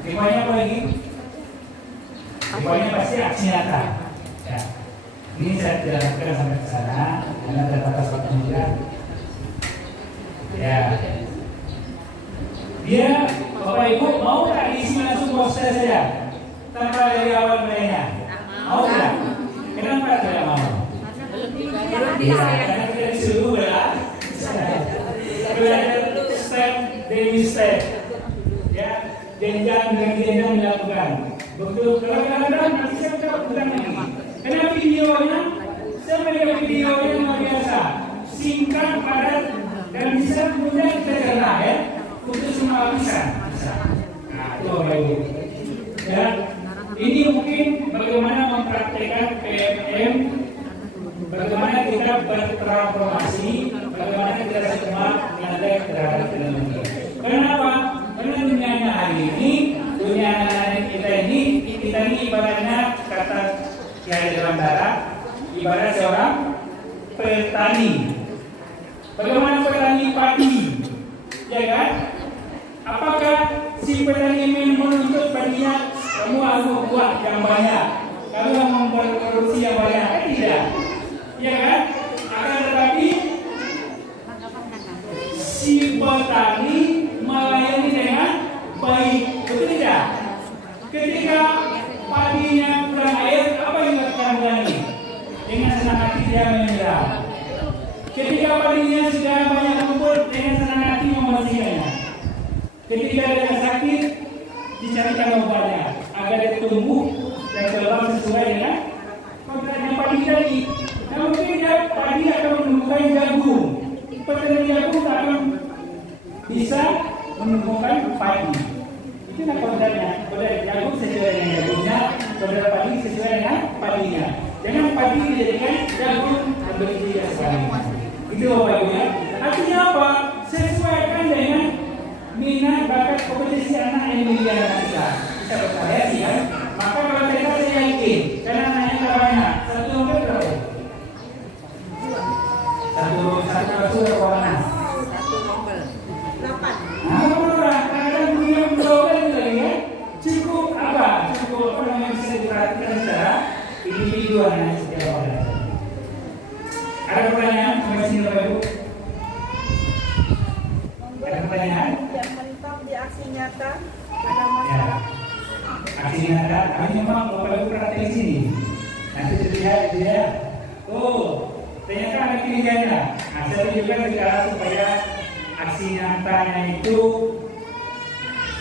Di bawahnya apa lagi? Di bawahnya pasti aksi nyata. Ya. Ini saya tidak akan sampai ke sana karena terbatas waktu juga. Ya, dia Bapak Ibu mau tak diisi langsung proses saja tanpa dari awal mulainya? Mau tidak? Kenapa tidak mau? Ya, karena kita disuruh belajar step demi step. Ya, jenjang dengan jenjang dilakukan. Betul. Kalau kadang-kadang nanti saya ulang lagi. Karena videonya, saya melihat videonya luar biasa, singkat, padat, dan bisa mudah kita cerna ya, untuk semua lapisan. Nah, itu Bapak Ibu. Dan ini mungkin bagaimana mempraktekkan PMM, bagaimana kita bertransformasi, bagaimana kita semua menyadari terhadap teknologi. Kenapa? Karena dunia hari ini, dunia anak-anak kita ini ibaratnya kata Kiai dalam Barat, ibarat seorang petani. Bagaimana petani padi, ya kan? Apakah si petani menuntut padinya kamu harus buat yang banyak, kamu memproduksi yang banyak? Tidak, ya kan? Akan tetapi si petani melayani dengan baik, betul tidak? Ketika padinya kurang air, apa yang dilakukan petani? Dengan senang hati dia menyiram. Ketika padinya sudah banyak kumpul, dengan senang hati membersihkannya. Ketika dia sakit, dicarikan obatnya agar dia tumbuh dan berkembang sesuai dengan kodratnya padi tadi. Nah mungkin dia padi akan menumbuhkan jagung, petani jagung akan bisa menumbuhkan padi. Itulah kodratnya. Kodrat jagung sesuai dengan jagungnya, kodrat padi sesuai dengan padinya. Jangan padi dijadikan jagung berbeda sekali. Itu Bapak Ibu ya. Artinya apa? Sesuaikan dengan minat bakat kompetisi anak yang dimiliki anak kita. Bisa bervariasi kan? Maka kalau saya yakin, karena anaknya tak banyak, satu nomor berapa? Satu warna. Cukup apa? Cukup apa yang bisa diperhatikan secara individual dan setiap orang. Ada pertanyaan sampai sini Bapak Ibu? Ada pertanyaan? Yang mentok di aksi nyata ada masalah. Ya. Aksi nyata, kami memang Bapak Ibu perhatikan sini. Nanti dilihat dia. Oh, ternyata ada pilihannya. Nah, saya tunjukkan segala supaya aksi nyatanya itu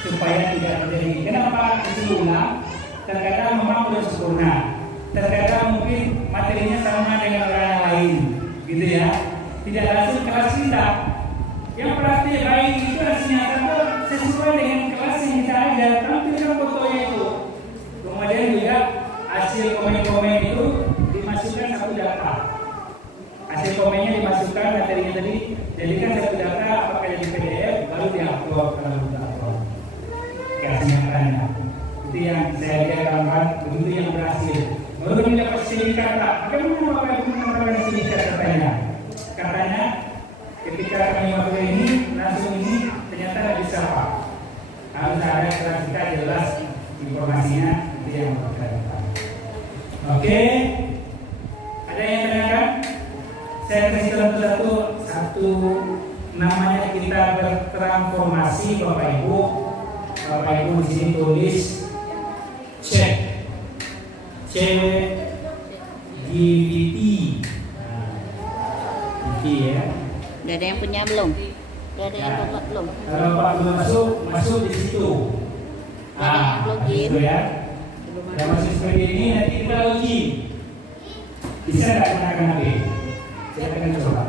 supaya tidak terjadi. Kenapa disuruh ulang? Terkadang memang belum sempurna. Terkadang mungkin materinya sama dengan orang lain, gitu ya. Tidak langsung kelas kita. Yang praktik baik itu hasilnya itu sesuai dengan kelas yang kita ajar. Tampilkan fotonya itu. Kemudian juga hasil komen-komen itu dimasukkan satu data. Hasil komennya dimasukkan materinya tadi, jadikan satu data apakah jadi PDF baru diupload kalau sudah upload. Kenyataannya itu yang saya lihat kawan-kawan, begitu yang berhasil. Baru mendapat sertifikat tak? Bagaimana Bapak Ibu mendapatkan sertifikat katanya? Katanya ketika kami waktu ini langsung ini ternyata tidak bisa Pak. Harus ada sertifikat jelas informasinya itu yang berkaitan. Oke, ada yang tanyakan? Saya kasih satu namanya kita bertransformasi Bapak Ibu. Bapak Ibu di sini tulis cek GBT. mati ya. Udah ada yang punya belum? Udah ada yang buat belum? Kalau Pak belum masuk di situ. Ada yang login. Itu ya. Yang masih seperti ini nanti kita login. Bisa nggak gunakan HP? Saya akan coba.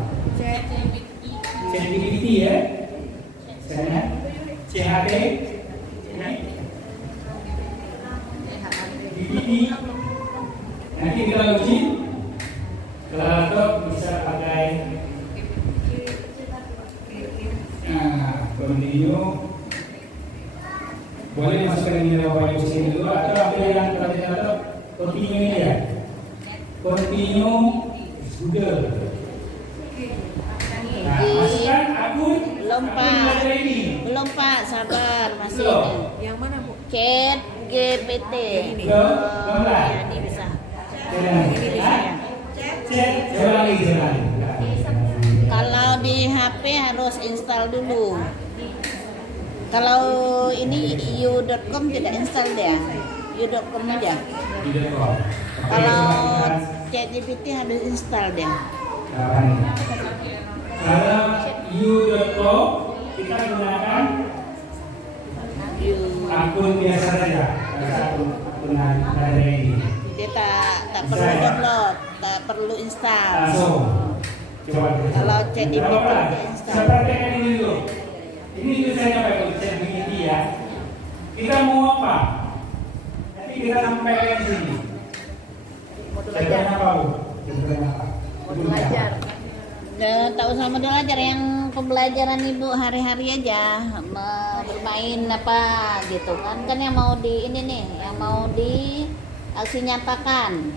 ChatGPT ya. Saya CHT. GPT. Nanti kita login. Kalau laptop bisa pakai continue. Boleh masukkan ini lewat sini dulu atau ambil yang terlihat continue ini ya. Continue Google. Nah, masukkan akun. Belum Pak, belum Pak, sabar masih ini. Yang mana, Bu? Chat GPT. Belum lah. Ya, ini bisa. Ini bisa ya. Cek, coba lagi. Kalau di HP harus install dulu. Kalau ini you.com tidak install dia. You.com aja. Kalau ChatGPT harus install dia. Kalau you.com kita gunakan akun biasa saja. Akun ada ini. Dia tak perlu download, tak perlu install. Langsung. Coba. Kalau ChatGPT install. Saya praktekkan ini dulu. Ini dulu saya pakai ChatGPT ya. Kita mau apa? Nanti kita sampaikan di sini. Modul apa, Bu? Modul belajar. Tak usah model ajar, yang pembelajaran Ibu hari-hari aja, bermain apa gitu kan yang mau di ini nih, yang mau di aksi nyatakan.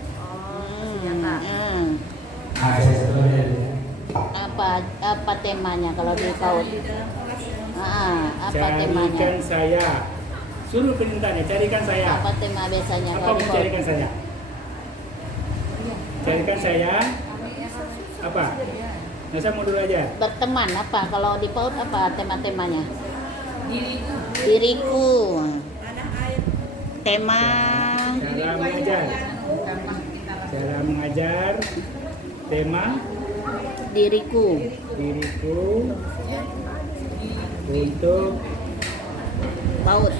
Apa temanya kalau di PAUD? Apa temanya? Carikan saya. Suruh perintahnya, carikan saya. Apa tema biasanya Apa kalau di PAUD? carikan saya? Carikan saya. Apa? Masa mundur aja. Berteman apa? Kalau di PAUD apa tema-temanya? Diriku. Tema Cara mengajar. Cara mengajar. Tema diriku. Untuk PAUD.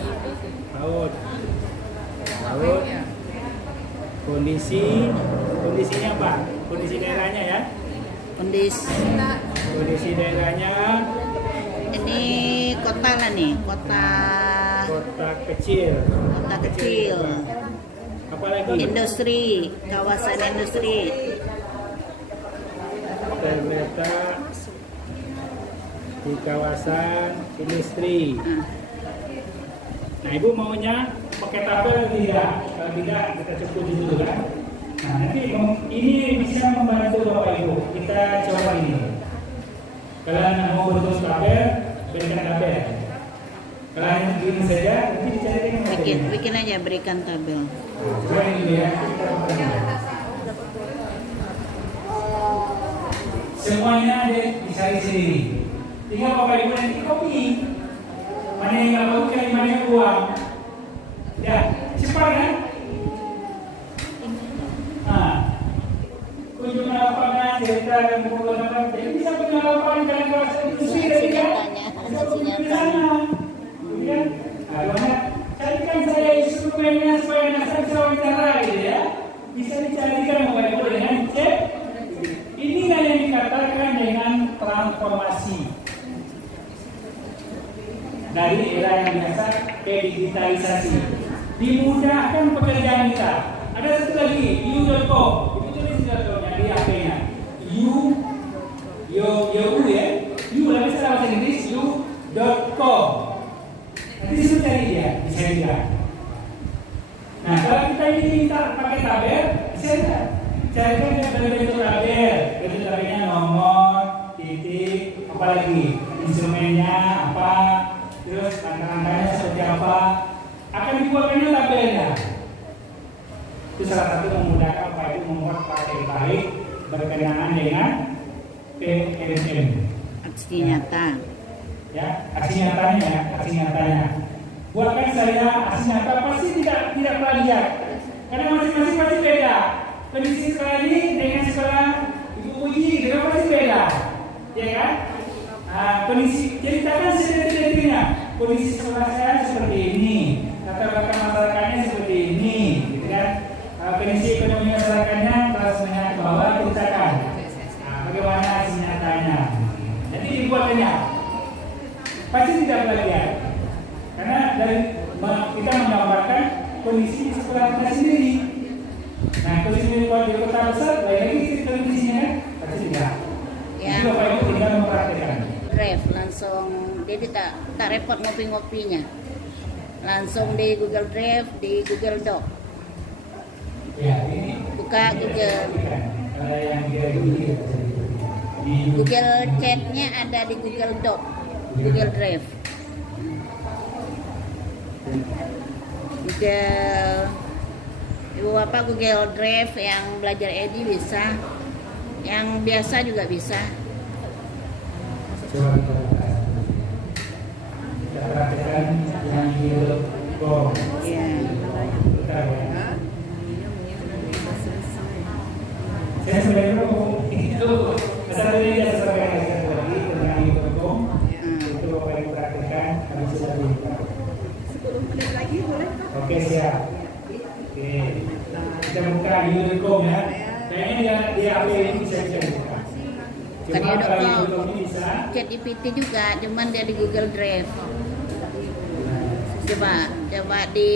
Kondisinya apa? Kondisi daerahnya ya. Kondisi daerahnya. Ini kota lah nih, kota kecil. Apalagi? Industri, kawasan industri. Terletak di kawasan industri. Nah, Ibu maunya pakai tabel atau tidak? Kalau tidak, kita cukup di dulu kan. Nah, nanti ini bisa membantu Bapak Ibu. Kita coba ini. Kalian mau bentuk tabel, berikan tabel. Kalian begini saja, nanti dicarikan tabel. Bikin aja, berikan tabel. Coba ini dulu ya. Semuanya ada dicari sendiri. Tinggal Bapak Ibu nanti copy. Mana yang nggak bagus, cari mana yang buang. Ya, cepat kan? Nah, kunjungan lapangan, cerita dan buku lapangan. Jadi bisa punya lapangan dalam kawasan industri tadi kan? Bisa di sana. Kemudian, carikan saya instrumennya supaya saya bisa wawancara gitu ya. Bisa dicarikan Bapak Ibu dengan cek. Inilah yang dikatakan dengan transformasi dari era yang biasa ke digitalisasi. Dimudahkan pekerjaan kita. Ada satu lagi, you.com. Itu tulis you.com-nya di HP-nya. You ya. You lah bisa bahasa Inggris you.com. Nanti disuruh cari dia, bisa tidak. Nah, kalau kita ini minta pakai tabel, bisa tidak? Carikan yang bentuk tabel. Bentuk tabelnya nomor, titik, apalagi instrumennya apa, terus angka-angkanya seperti apa, akan dibuatkannya tabelnya. Itu salah satu memudahkan Pak Ibu membuat praktek baik berkenaan dengan PNM. Aksi nyata. Ya, aksi nyatanya. Buatkan saya aksi nyata pasti tidak plagiat, karena masing-masing pasti beda. Kondisi sekolah ini dengan sekolah Ibu Uji, dengan pasti beda. dibuatkannya. Pasti tidak belajar. Karena dari kita menggambarkan kondisi di sekolah kita sendiri. Nah, kondisi di kota besar, lain lagi kondisinya kan? Pasti tidak. Ya. Jadi Bapak Ibu tinggal mempraktekkan. Drive langsung, jadi tak repot ngopi-ngopinya. Langsung di Google Drive, di Google Doc. Ya, ini Buka Google. Ada yang dia di Google Chat-nya ada di Google Doc, Google Drive. Google Ibu Bapak Google Drive yang belajar Edi bisa, yang biasa juga bisa. Coba kita perhatikan yang di Go. Ya. Bentar ya. Saya sebenarnya mau itu satu ini saya sampaikan lagi tentang Go. Itu Bapak Ibu perhatikan habis sudah dibuka. 10 menit lagi boleh? Oke siap. Oke. Kita buka Go ya. Kayaknya dia HP ini bisa buka. Kan Cuma ya kalau Dok, Go ini bisa. Chat GPT juga, cuman dia di Google Drive. Coba di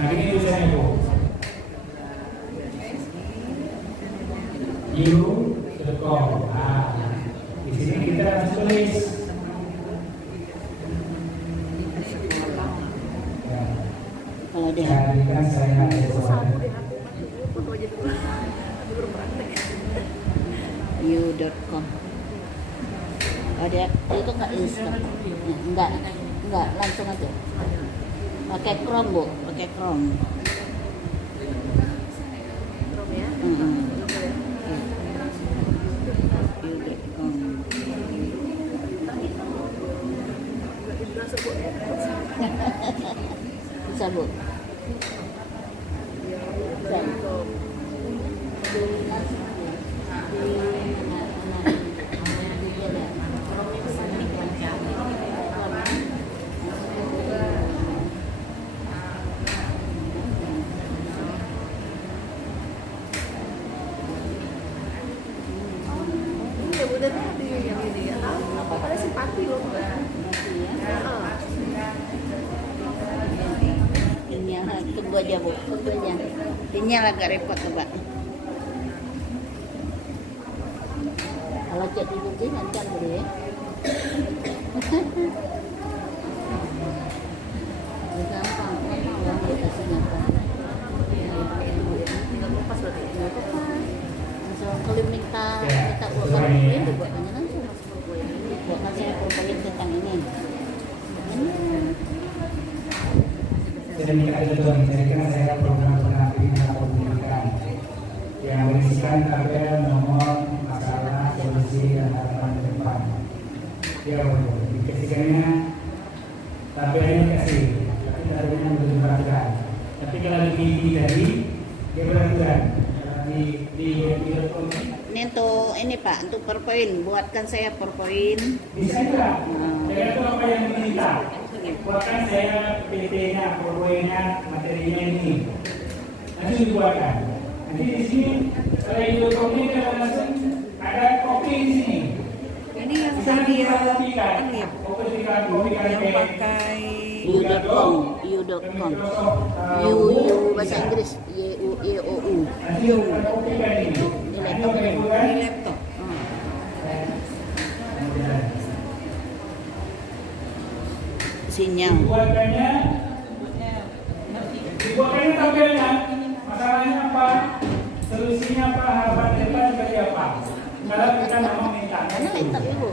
Nah ini tulisannya Bu. You.com. Nah, di sini kita harus tulis. Ya, kalau dia carikan saya Foto aja dulu. Baru praktek. you.com. Oh dia itu nggak install, enggak langsung aja. Pakai Chrome Bu, pakai Chrome. Chrome ya. Mm-mm. Google ya. you.com. Udah sebut ya. Bisa Bu. Bisa. Ya udah tadi yang ini ya. Apa pada simpati loh. Ini yang tunggu aja Bu, tunggu aja. Ini yang agak repot coba. Kalau chat GPT lancar dulu ya. Gampang, uang dikasih gampang. Tinggal lepas berarti. Langsung kalian minta buat PowerPoint, dibuatnya langsung masuk PowerPoint. Buatkan saya PowerPoint tentang ini. Saya minta contoh, saya kira saya program pendampingan atau pendidikan yang berisikan tabel, nomor, masalah, solusi, dan harapan ke depan. Ya, dikasihkannya tabelnya dikasih, tapi tabelnya belum diperhatikan. Tapi kalau di PD tadi, dia perhatikan. Ini untuk ini Pak, untuk PowerPoint. Buatkan saya PowerPoint. Bisa juga. Saya itu apa yang diminta. Buatkan saya PT-nya, PowerPoint-nya, materinya ini. Nanti dibuatkan. Nanti di sini kalau itu kopi ada langsung ada kopi di sini. Ini yang Bisa kita kopikan. Kopikan yang pakai you.com, you.com. You bahasa Inggris, Y-U-E-O-U. Nanti kita kopikan ini. Nanti kita bukan di laptop. Sinyal. Dibuatkannya tabelnya, masalahnya apa, solusinya apa, harapan depan seperti apa. Kalau kita mau minta, Mana laptop Ibu?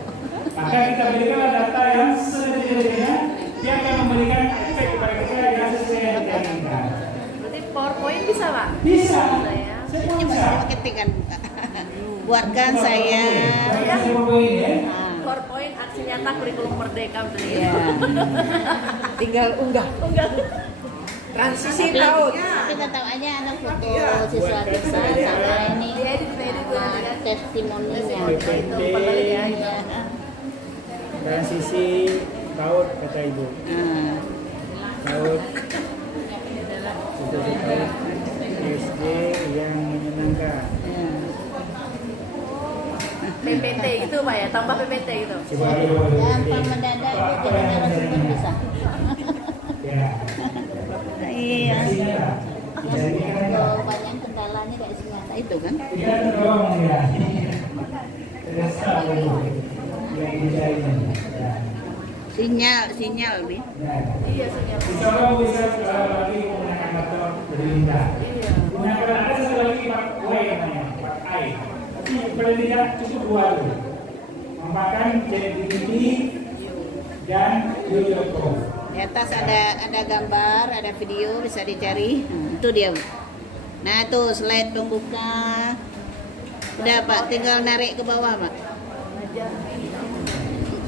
maka kita berikan data yang sedetailnya, dia akan memberikan efek kepada kita yang sesuai yang kita inginkan. Berarti PowerPoint bisa Pak? Bisa, Bisa ya. semua Ini bisa. baru ketikan buka. Buatkan saya. Saya mau ini ya. PowerPoint aksi nyata kurikulum merdeka Ya. Tinggal unggah. Enggak. Transisi PAUD. Tapi tetap aja ada foto siswa kita sama ini testimoninya. Itu balik ya. Transisi PAUD kata ibu. PAUD certifikat SD yang menyenangkan. PPT gitu Pak ya, tambah PPT gitu. Gampang mendadak itu jadi narasumber bisa. Ya. Iya. Jadi Kalau banyak kendalanya kayak senjata itu kan. kita terdorong ya. Terasa dulu yang bisa ini. Sinyal nih. Iya sinyal. Insya Allah bisa lagi menggunakan motor berlinda. Gunakan ada satu lagi pakai namanya, pakai. Ini paling tidak cukup 2 dulu. Memakan ChatGPT dan YouTube. Di atas ada gambar, ada video bisa dicari. Itu dia. Nah, tuh slide pembuka. Udah Pak, tinggal narik ke bawah Pak.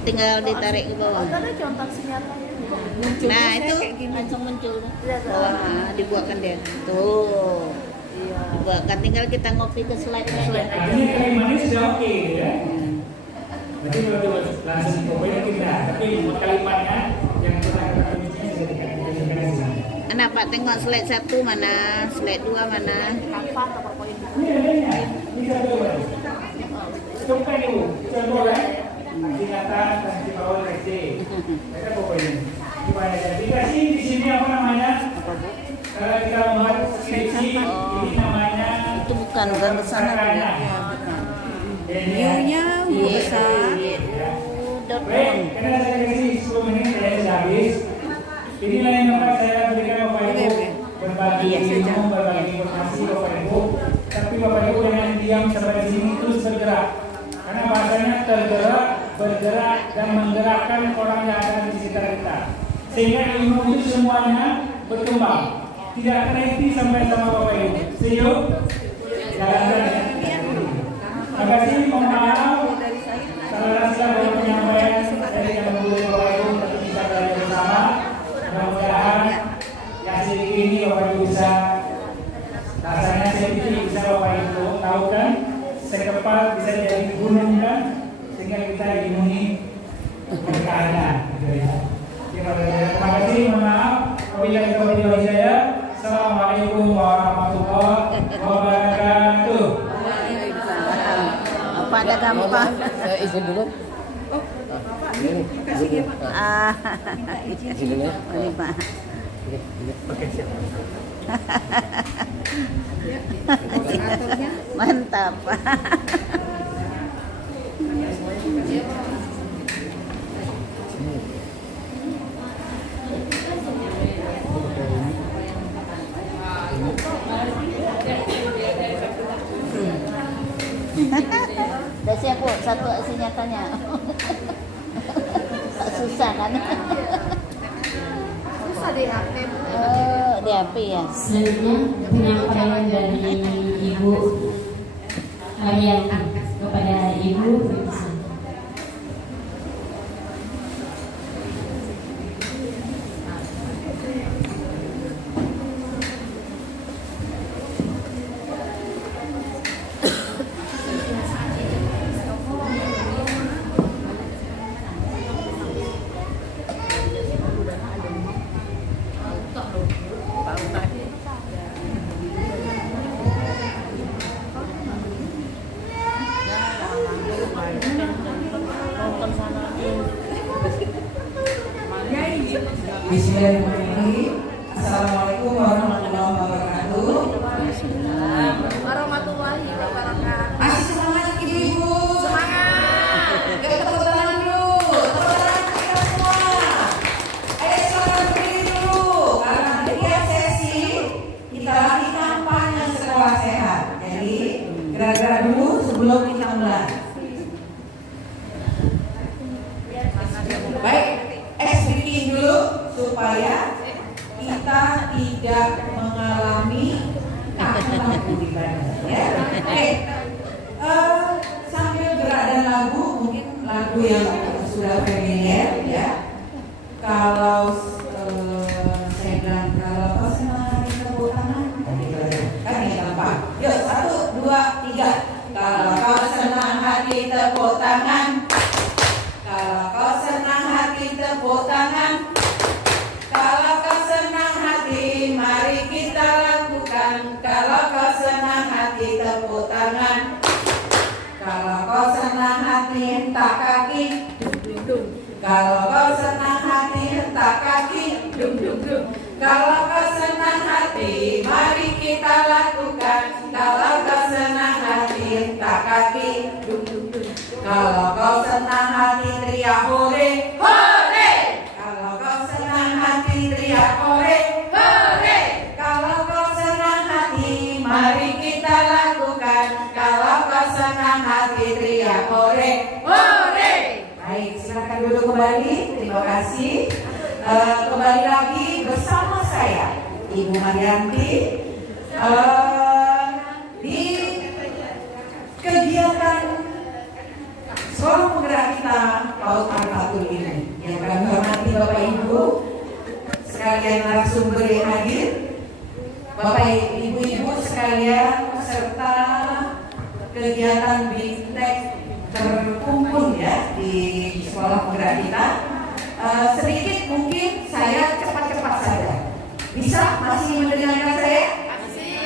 Tinggal ditarik ke bawah. Ada contoh sinyalnya. Nah, itu langsung muncul. Wah, dibuatkan dia. Tuh. Dibuatkan, tinggal kita ngopi ke slide-nya aja. Artinya kalimatnya sudah oke ya. Berarti kalau langsung pokoknya tidak. Tapi kalimatnya yang kita katakan sudah dikasih. Mana Pak, tengok slide 1 mana, slide 2 mana. Apa atau poin? Bisa coba. Coba dulu, contoh kan. Singkatan transisi PAUD SD. Mereka pokoknya gimana ya? Dikasih di sini apa namanya? Kalau kita membuat skripsi, ini namanya Itu bukan ke sana juga. View-nya besar. Baik, karena saya kasih 10 menit saya sudah habis. Inilah yang dapat saya berikan Bapak Ibu berbagi ilmu, berbagi informasi Bapak Ibu. Tapi Bapak Ibu jangan diam sampai di sini, terus bergerak. Karena bahasanya tergerak, bergerak dan menggerakkan orang yang ada di sekitar kita. Sehingga ilmu itu semuanya berkembang. Tidak terhenti sampai sama Bapak Ibu. See you. Jalan-jalan. Terima kasih, mohon maaf. Salah-salah baru penyampaian dari yang mulia Bapak Ibu untuk bisa belajar bersama. Mudah-mudahan yang sedikit ini Bapak Ibu bisa rasanya sedikit bisa Bapak Ibu tahu kan, sekepal bisa jadi gunung kan, sehingga kita dimuni berkahnya. Terima kasih, mohon maaf. Wabillahi taufiq wal hidayah. Assalamualaikum warahmatullahi wabarakatuh. Apa ada gampang? Saya izin dulu. Ini. Izin dulu ya. Ini Pak. Oke, siap. Mantap. Udah siap Bu, satu aksi nyatanya. Susah kan? Susah deh HP. Di HP ya. Selanjutnya penyampaian dari Ibu Mariani kepada Ibu Fitisa. Bismillahirrahmanirrahim. Assalamualaikum warahmatullahi wabarakatuh. Warahmatullahi wabarakatuh. Masih semangat ibu-ibu? Semangat. Tepuk tangan dulu. Tepuk tangan kita semua. Ayo silakan berdiri dulu. Karena setiap sesi kita latih kampanye sekolah sehat. Jadi gerak-gerak dulu sebelum kita mulai. Baik, speaking dulu supaya kita tidak mengalami kaku di badan, ya. Oke. Sambil gerak dan lagu, mungkin lagu yang sudah familiar, ya. Kalau saya bilang kalau tepuk tangan. Kalau kau senang hati, mari kita lakukan. Kalau kau senang hati, tepuk tangan. Kalau kau senang hati, hentak kaki. Kalau kau senang hati, hentak kaki. Kalau kau senang hati, mari kita lakukan. Kalau kau senang hati, hentak kaki. Kalau kau senang hati, teriak hore, hore. Kalau kau senang hati, teriak hore, hore. Kalau kau senang hati, mari kita lakukan. Kalau kau senang hati, teriak hore, hore. Baik, silakan duduk kembali. Terima kasih. Kembali lagi bersama saya, Ibu Marianti, di kegiatan sekolah penggerak kita PAUD Al-Fatul ini. Yang kami hormati Bapak Ibu sekalian narasumber yang hadir, Bapak Ibu sekalian peserta kegiatan BIMTEK terkumpul ya di sekolah penggerak kita. Sedikit mungkin saya cepat-cepat saja. Bisa masih mendengarkan saya?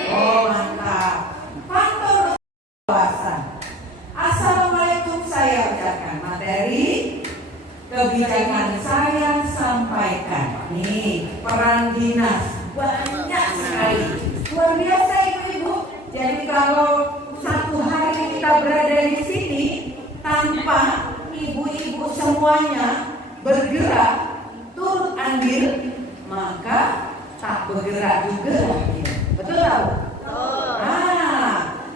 Oh mantap. Pantau kawasan. Assalamualaikum saya ucapkan. Materi kebijakan saya sampaikan. Nih peran dinas banyak sekali. Luar biasa ibu-ibu. Jadi kalau satu hari kita berada di sini tanpa ibu-ibu semuanya bergerak, turut andil, maka tak bergerak juga. Betul tak?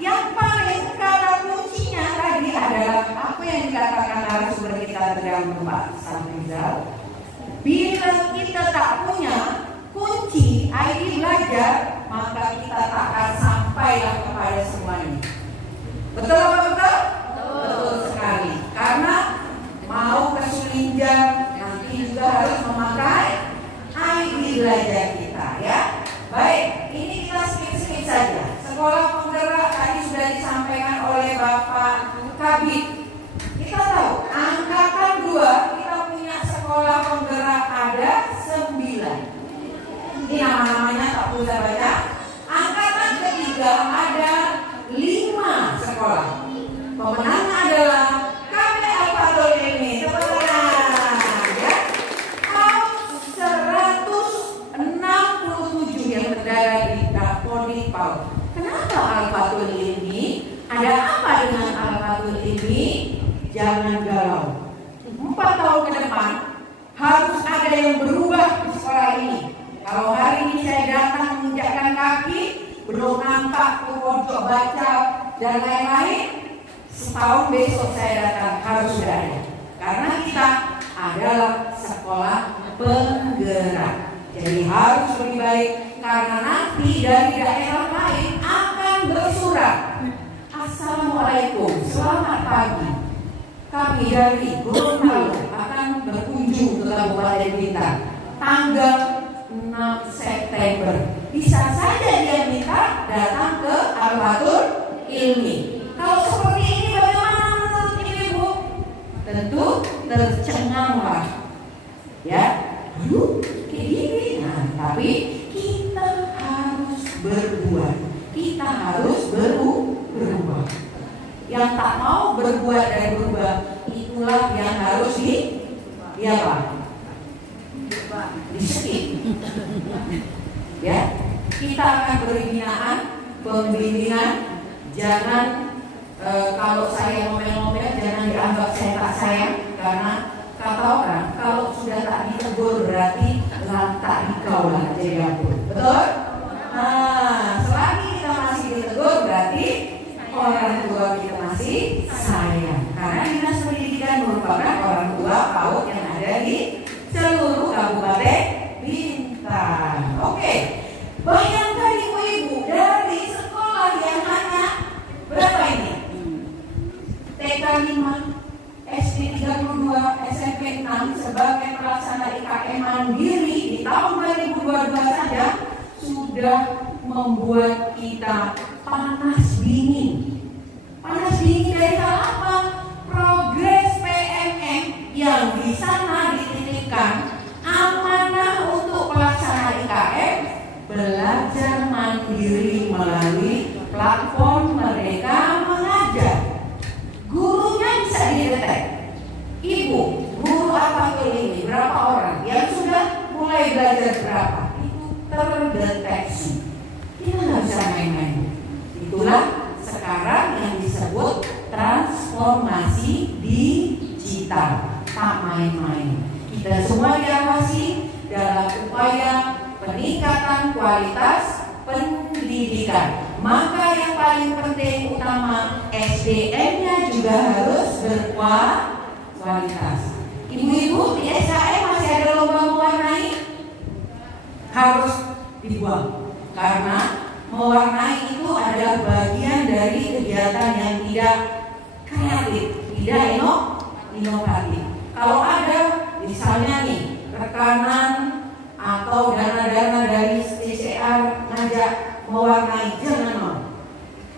Yang paling kata kuncinya tadi adalah apa yang dikatakan narasumber kita terdahulu Pak Samrizal. Bila kita tak punya kunci ID belajar, maka kita tak akan sampailah kepada semuanya. Betul apa betul? Betul sekali. Karena mau ke Sulinjang nanti juga harus memakai ID belajar kita ya. Baik, ini kita skip saja. Sekolah penggerak tadi sudah disampaikan oleh Bapak Kabid. Kita tahu angkatan 2 kita punya sekolah penggerak ada 9. Ini nama-namanya tak perlu saya baca. Angkatan ketiga ada 5 sekolah. Pemenangnya adalah KB Al-Fatul ini. Tepuk tangan ya. PAUD 167 yang berada di Podi PAUD. Kenapa Al-Fatul ini? Ada apa dengan Al-Fatul ini? Jangan galau. 4 tahun ke depan harus ada yang berubah di sekolah ini. Kalau hari ini saya datang menginjakkan kaki, belum nampak pojok baca dan lain-lain, setahun besok saya datang harus sudah ada. Karena kita adalah sekolah penggerak. Jadi harus lebih baik karena nanti dari daerah lain akan bersurat. Assalamualaikum, selamat pagi. Kami dari Gorontalo akan berkunjung ke Kabupaten Blitar tanggal 6 September. Bisa saja dia minta datang ke Al-Fatul Ilmi. Kalau seperti ini bagaimana menurut ibu? Tentu tercenganglah. Ya, dulu kayak gini. Nah, tapi kita harus berbuat. Kita harus berubah. Yang tak mau berbuat dan berubah, itulah yang harus di-skip. Ya, kita akan beri binaan, pembimbingan. Jangan kalau saya ngomel-ngomel jangan dianggap saya tak sayang, karena kata orang kalau sudah tak ditegur berarti lantak dikaulah jadi ampun. Betul? Nah, selagi kita masih ditegur berarti orang tua kita masih sayang. Karena dinas pendidikan merupakan orang tua PAUD yang ada di seluruh Kabupaten Bintan. Oke, bayangkan ibu-ibu dari sekolah yang hanya berapa ini? TK 5, SD 32, SMP 6 sebagai pelaksana IKM mandiri di tahun 2022 saja sudah membuat kita panas dingin. Panas dingin dari hal apa? Progres PMM yang di sana dititipkan platform Merdeka Mengajar. Gurunya bisa didetek. Ibu, guru apa ini? Berapa orang? Yang sudah mulai belajar berapa? Itu terdeteksi. Kita nggak bisa main-main. Itulah sekarang yang disebut transformasi digital. Tak main-main. Kita semua diawasi dalam upaya peningkatan kualitas pendidikan. Maka yang paling penting utama SDM-nya juga harus berkualitas. Ibu-ibu di SKM masih ada lomba mewarnai, harus dibuang karena mewarnai itu adalah bagian dari kegiatan yang tidak kreatif, tidak inovatif. Kalau ada misalnya nih rekanan atau dana-dana dari CCR ngajak mewarnai, jangan mau.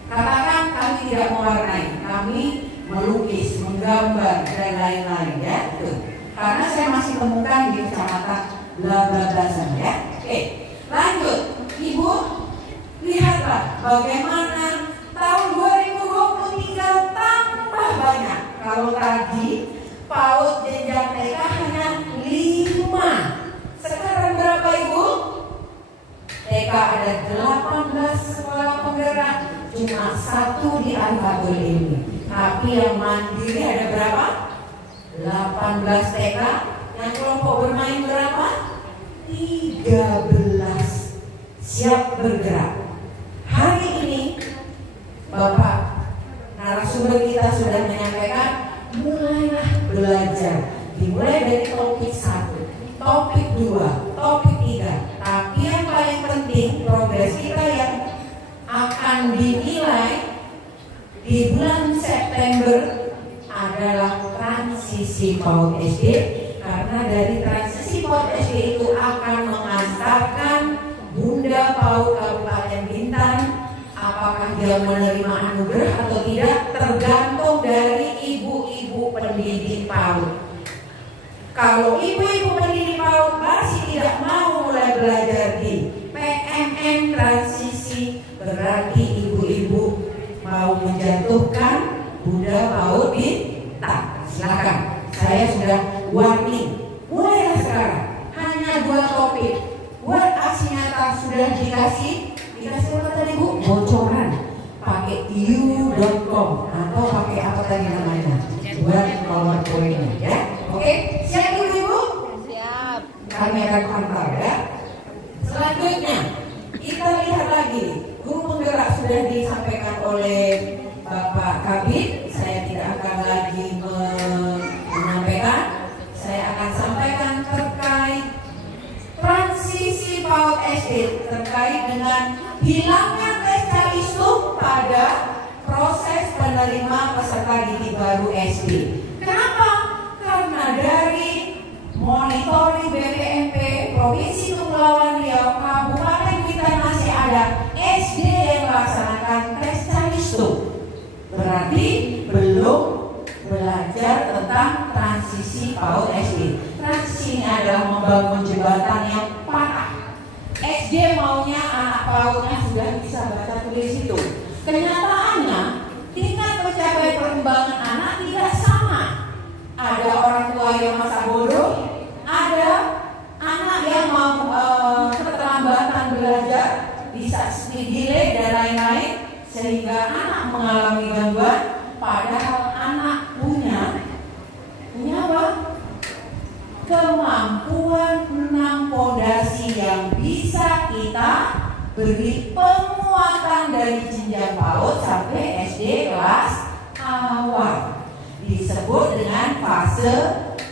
Katakan kami tidak mewarnai, kami melukis, menggambar dan lain-lain ya. Karena saya masih temukan di Kecamatan Labagasan ya. Oke, lanjut. Ibu, lihatlah bagaimana tahun 2023 tambah banyak. Kalau tadi PAUD jenjang TK hanya 5. Sekarang berapa Ibu? TK ada 18 sekolah penggerak, cuma 1 di Al-Fatul ini. Tapi yang mandiri ada berapa? 18 TK. Yang kelompok bermain berapa? 13. Siap bergerak. Hari ini Bapak narasumber kita sudah menyampaikan, mulailah belajar. Dimulai dari topik 1, topik 2, topik 3. Tapi yang paling penting progres kita yang akan dinilai di bulan September adalah transisi PAUD SD, karena dari transisi PAUD SD itu akan mengantarkan Bunda PAUD Kabupaten Bintan. Apakah dia menerima anugerah atau tidak tergantung dari ibu-ibu pendidik PAUD. Kalau ibu-ibu pendidik PAUD masih tidak mau mulai belajar di PMN transisi, berarti ibu-ibu mau menjatuhkan Bunda PAUD Bintan. Silakan, saya sudah warning. Mulailah sekarang, hanya 2 topik. Buat aksi nyata sudah dikasih apa tadi Bu? Bocoran. Pakai you.com atau pakai apa tadi namanya? Buat PowerPoint ya. Oke, siap ibu-ibu? Siap. Kami akan antar ya. Selanjutnya kita lihat lagi, guru penggerak sudah disampaikan oleh Bapak Kabid. Saya tidak akan lagi menyampaikan. Saya akan sampaikan terkait transisi PAUD SD, terkait dengan hilangnya tes calistung pada proses penerima peserta didik baru SD. Kenapa? Karena dari monitoring BPMP Provinsi Kepulauan Riau, Kabupaten Bintan masih ada SD yang melaksanakan tes calistung. Berarti belum belajar tentang transisi PAUD SD. Transisi ini adalah membangun jembatan yang patah. SD maunya anak PAUD-nya sudah bisa baca tulis itu. Kenyataannya tingkat mencapai perkembangan anak tidak sama. Ada orang tua yang masa bodoh, ada anak yang mau keterlambatan belajar, bisa delay dan lain-lain, sehingga anak mengalami gangguan. Padahal anak punya apa? Kemampuan 6 fondasi yang bisa kita beri penguatan dari jenjang PAUD sampai SD kelas awal. Disebut dengan fase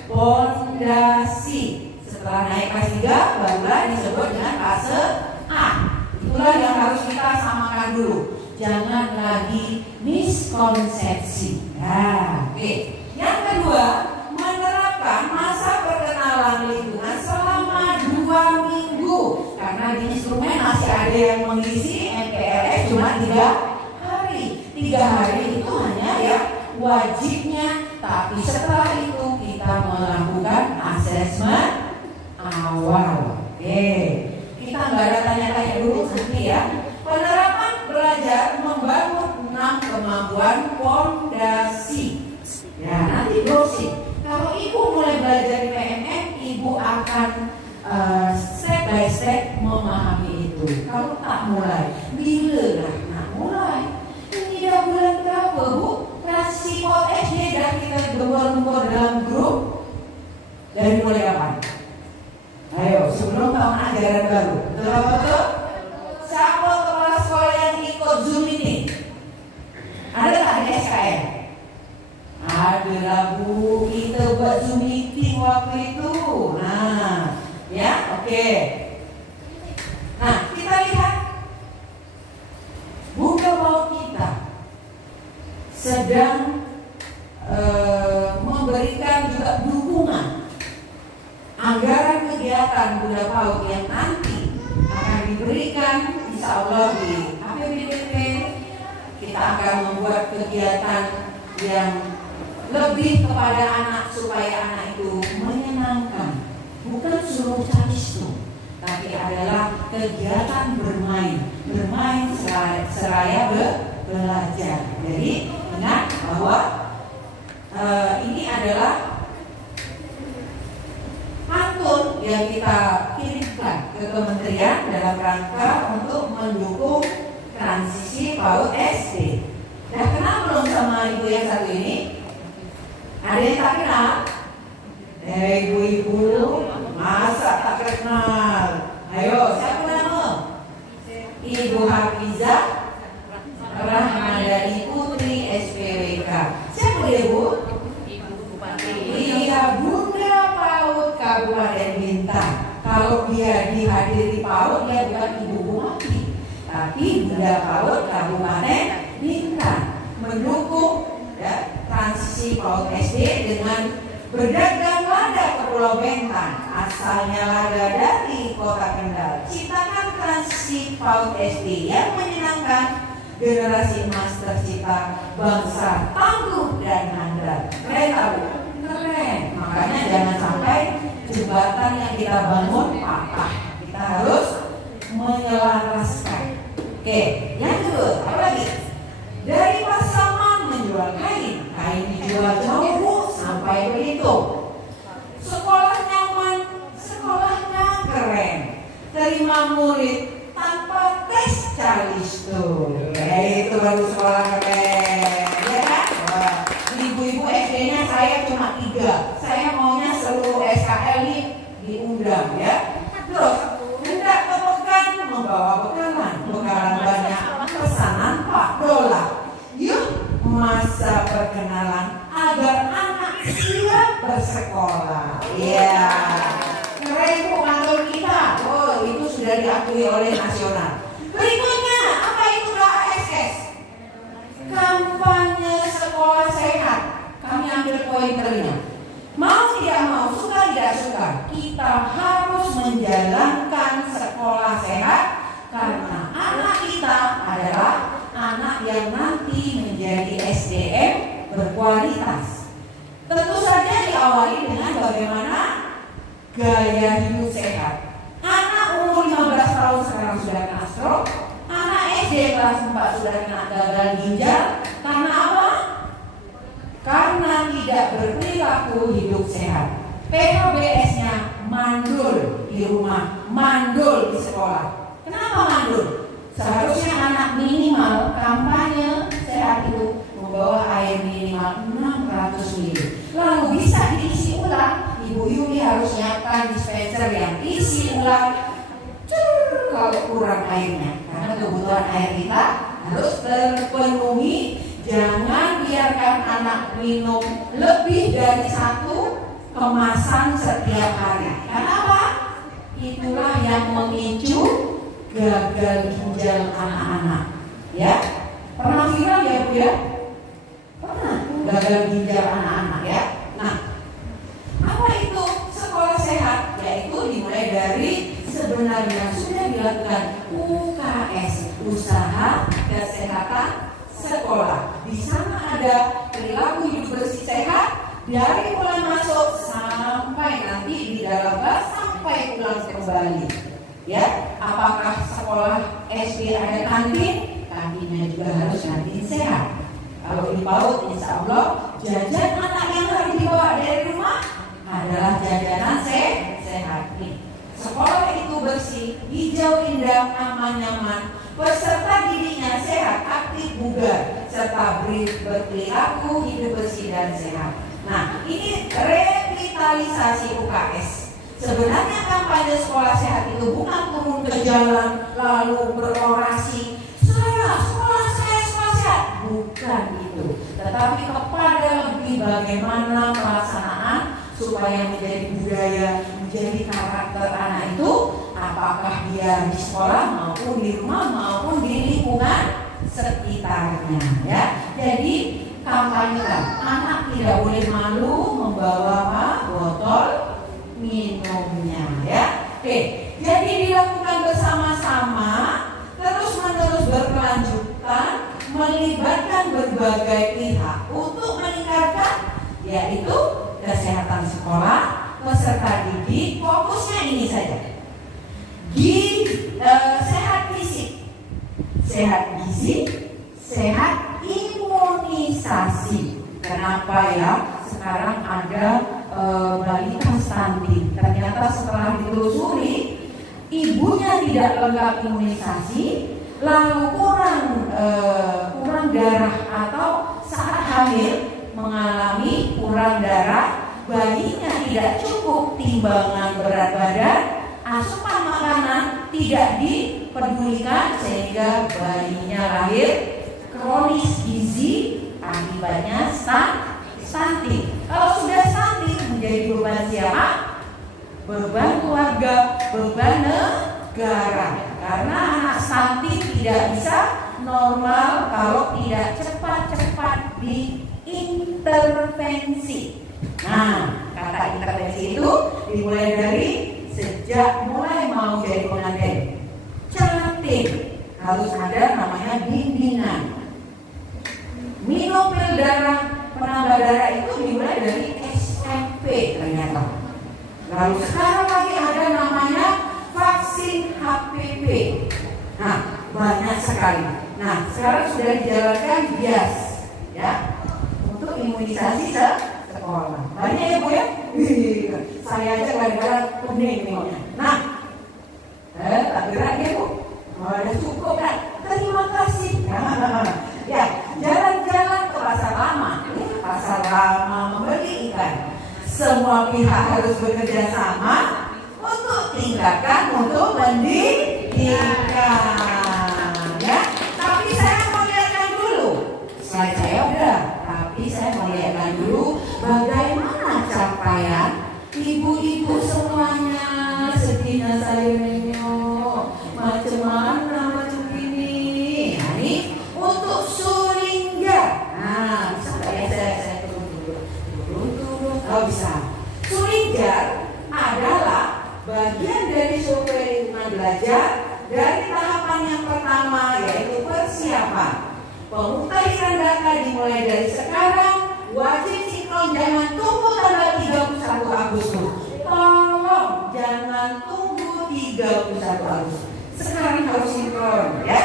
fondasi. Setelah naik kelas 3 barulah disebut dengan fase A. Itulah yang harus kita samakan dulu. Jangan lagi miskonsepsi. Nah, oke. Yang kedua, menerapkan masa perkenalan lingkungan selama 2 minggu. Karena di instrumen masih ada yang mengisi MPLS cuma 3 hari. 3 hari itu hanya ya wajibnya. Tapi setelah itu kita melakukan asesmen awal. Oke. Kita nggak ada tanya-tanya dulu nanti ya. Penerapan belajar membangun 6 kemampuan fondasi. Ya, nanti browsing. Kalau ibu mulai belajar di PMM, ibu akan step by step memahami itu. Kalau tak mulai, bila lah nak mulai? Ini dah bulan berapa, Bu? Transisi PAUD SD dah kita gembor-gembor dalam grup. Dari mulai kapan? Ayo, sebelum tahun ajaran baru. Betul? Siapa kepala sekolah yang ikut Zoom meeting? Ada tak di SKM? Adalah, Bu, kita buat Zoom meeting waktu itu. Nah, ya, oke. Nah, kita lihat buka PAUD kita sedang memberikan juga dukungan anggaran kegiatan Bunda PAUD yang nanti akan diberikan insya Allah di APBDP. Kita akan membuat kegiatan yang lebih kepada anak supaya anak itu menyenangkan, bukan suruh cari stop, tapi adalah kegiatan bermain seraya belajar. Jadi ingat bahwa ini adalah pantun yang kita kirimkan ke kementerian dalam rangka untuk mendukung transisi PAUD SD. Dah kenal belum sama ibu yang satu ini? Ada yang tak kenal? Ibu-ibu, masa tak kenal? Ayo, siapa nama? Ibu Hafizah Rahmadani Putri SPWK. Siapa dia, Bu? Ibu Bupati. Iya, Bunda PAUD Kabupaten Bintan. Kalau dia dihadiri PAUD, dia bukan Ibu Bupati, tapi Bunda PAUD Kabupaten Bintan mendukung ya, transisi PAUD SD dengan berdagang lada ke Pulau Bintan. Asalnya lada dari Kota Kendal. Ciptakan transisi PAUD SD yang menyenangkan, generasi emas tercipta, bangsa tangguh dan handal. Keren tahu? Keren. Makanya jangan sampai jembatan yang kita bangun patah. Kita harus menyelaraskan. Oke, yang kedua, apa lagi? Dari pasaman menjual kain, kain dijual jauh sampai Belitung. Sekolah nyaman, sekolahnya keren. Terima murid tanpa tes calisto. Itu baru sekolah keren, ya kan? Wah, ibu-ibu SD-nya saya cuma 3. Saya maunya seluruh SKL ini diundang, ya. Terus hendak ke Pekan membawa bekalan banyak, pesanan Pak Dola. Yuk, masa perkenalan agar anak siap bersekolah. Iya. Keren, Bu, kantor kita. Oh, itu sudah diakui oleh nasional. Berikutnya, apa itu KSS? Kampanye sekolah sehat. Kami ambil pointernya. Mau tidak mau, suka tidak suka, kita harus menjalankan sekolah sehat karena anak kita adalah anak yang nanti menjadi SDM berkualitas. Tentu saja diawali dengan bagaimana gaya hidup sehat. Anak umur 15 tahun sekarang sudah kena stroke. Anak SD kelas 4 sudah kena gagal ginjal. Karena apa? Karena tidak berperilaku hidup sehat. PHBS-nya mandul di rumah, mandul di sekolah. Kenapa mandul? Seharusnya anak minimal kampanye sehat itu membawa air minimal 600 ml. Lalu bisa diisi ulang. Ibu Yuli harus nyiapkan dispenser yang isi ulang kalau kurang airnya, karena kebutuhan air kita harus terpenuhi. Jangan biarkan anak minum lebih dari 1 kemasan setiap hari. Kenapa? Itulah yang memicu gagal ginjal anak-anak. Ya, pernah viral ya Bu ya? Pernah gagal ginjal anak-anak ya. Nah, apa itu sekolah sehat? Yaitu dimulai dari sebenarnya sudah dilakukan UKS, usaha kesehatan sekolah. Di sana ada perilaku hidup bersih sehat dari mulai masuk sampai nanti di dalam kelas sampai pulang kembali. Ya, apakah sekolah SD ada kantin? kantinnya juga harus kantin sehat. Kalau di PAUD, insya Allah jajan anak yang harus dibawa dari rumah adalah jajanan sehat. Sekolah itu bersih, hijau indah, aman nyaman, peserta didiknya sehat, aktif bugar, serta berperilaku hidup bersih dan sehat. Nah, ini revitalisasi UKS. Sebenarnya kampanye sekolah sehat itu bukan turun ke jalan lalu berorasi, sekolah sehat, bukan itu. Tetapi kepada lebih bagaimana pelaksanaan supaya menjadi budaya, menjadi karakter anak itu, apakah dia di sekolah maupun di rumah maupun di lingkungan sekitarnya, ya. Jadi kampanyekan, anak tidak boleh malu membawa botol minumnya, ya. Oke, jadi dilakukan bersama-sama, terus-menerus berkelanjutan, melibatkan berbagai pihak untuk meningkatkan, yaitu kesehatan sekolah, peserta didik. Fokusnya ini saja, sehat fisik, sehat gizi, sehat imunisasi. Kenapa ya? Sekarang ada balita stunting. Ternyata setelah ditelusuri, ibunya tidak lengkap imunisasi, lalu kurang darah atau saat hamil mengalami kurang darah, bayinya tidak cukup timbangan berat badan, asupan makanan tidak dipedulikan sehingga bayinya lahir kronis gizi, akibatnya stunting. Kalau sudah stunting menjadi beban siapa? Beban keluarga, beban negara. Karena anak stunting tidak bisa normal kalau tidak cepat-cepat diintervensi. Nah, kata intervensi itu dimulai dari sejak mulai mau jadi pengantin. Cantik, harus ada namanya bimbingan. Minum pil darah, penambah darah itu dimulai dari SMP ternyata. Lalu sekarang lagi ada namanya vaksin HPV. Nah, banyak sekali. Nah, sekarang sudah dijalankan BIAS, ya, untuk imunisasi sekolah. Banyak ya Bu ya? Saya aja kadang-kadang kuning minumnya. Nah, tak gerak ya Bu? Ada cukup kan? Terima kasih. Ya, jalan-jalan ke pasar lama. Pasar lama membeli ikan. Semua pihak harus bekerja sama untuk tingkatkan mutu pendidikan, ya. Tapi saya mau lihatkan dulu. Slide saya udah, tapi saya mau lihatkan dulu bagaimana capaian ibu-ibu semuanya. Sedihnya saya nengok macam mana macam ini. Nah, ini untuk Sulinggar. Nah, bisa nggak ya saya turun dulu. Oh bisa. Sulinggar adalah bagian dari survei lingkungan belajar dari tahapan yang pertama, yaitu persiapan. Pemutakhiran data dimulai dari sekarang, wajib sinkron, jangan tunggu tanggal 31 Agustus. Tolong jangan tunggu 31 Agustus. Sekarang harus sinkron, ya.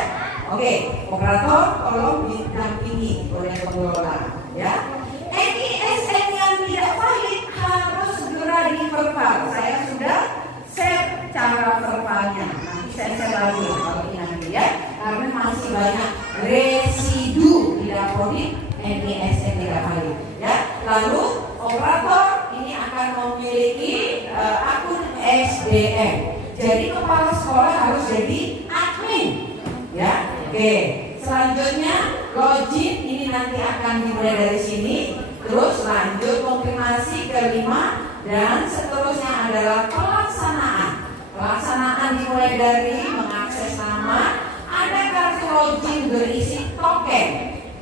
Oke, operator tolong didampingi oleh pengelola, ya. NISN yang tidak valid harus segera diverval. Saya sudah share cara vervalnya. Nanti saya share lagi kalau ini nanti, ya. Karena masih banyak residu tidak valid NISN tidak valid, ya. Lalu operator ini akan memiliki akun SDM. Jadi kepala sekolah harus jadi admin, ya. Oke. Selanjutnya login ini nanti akan dimulai dari sini. Terus lanjut konfirmasi kelima dan seterusnya adalah pelaksanaan. Pelaksanaan dimulai dari mengakses nama, ada kartu login berisi token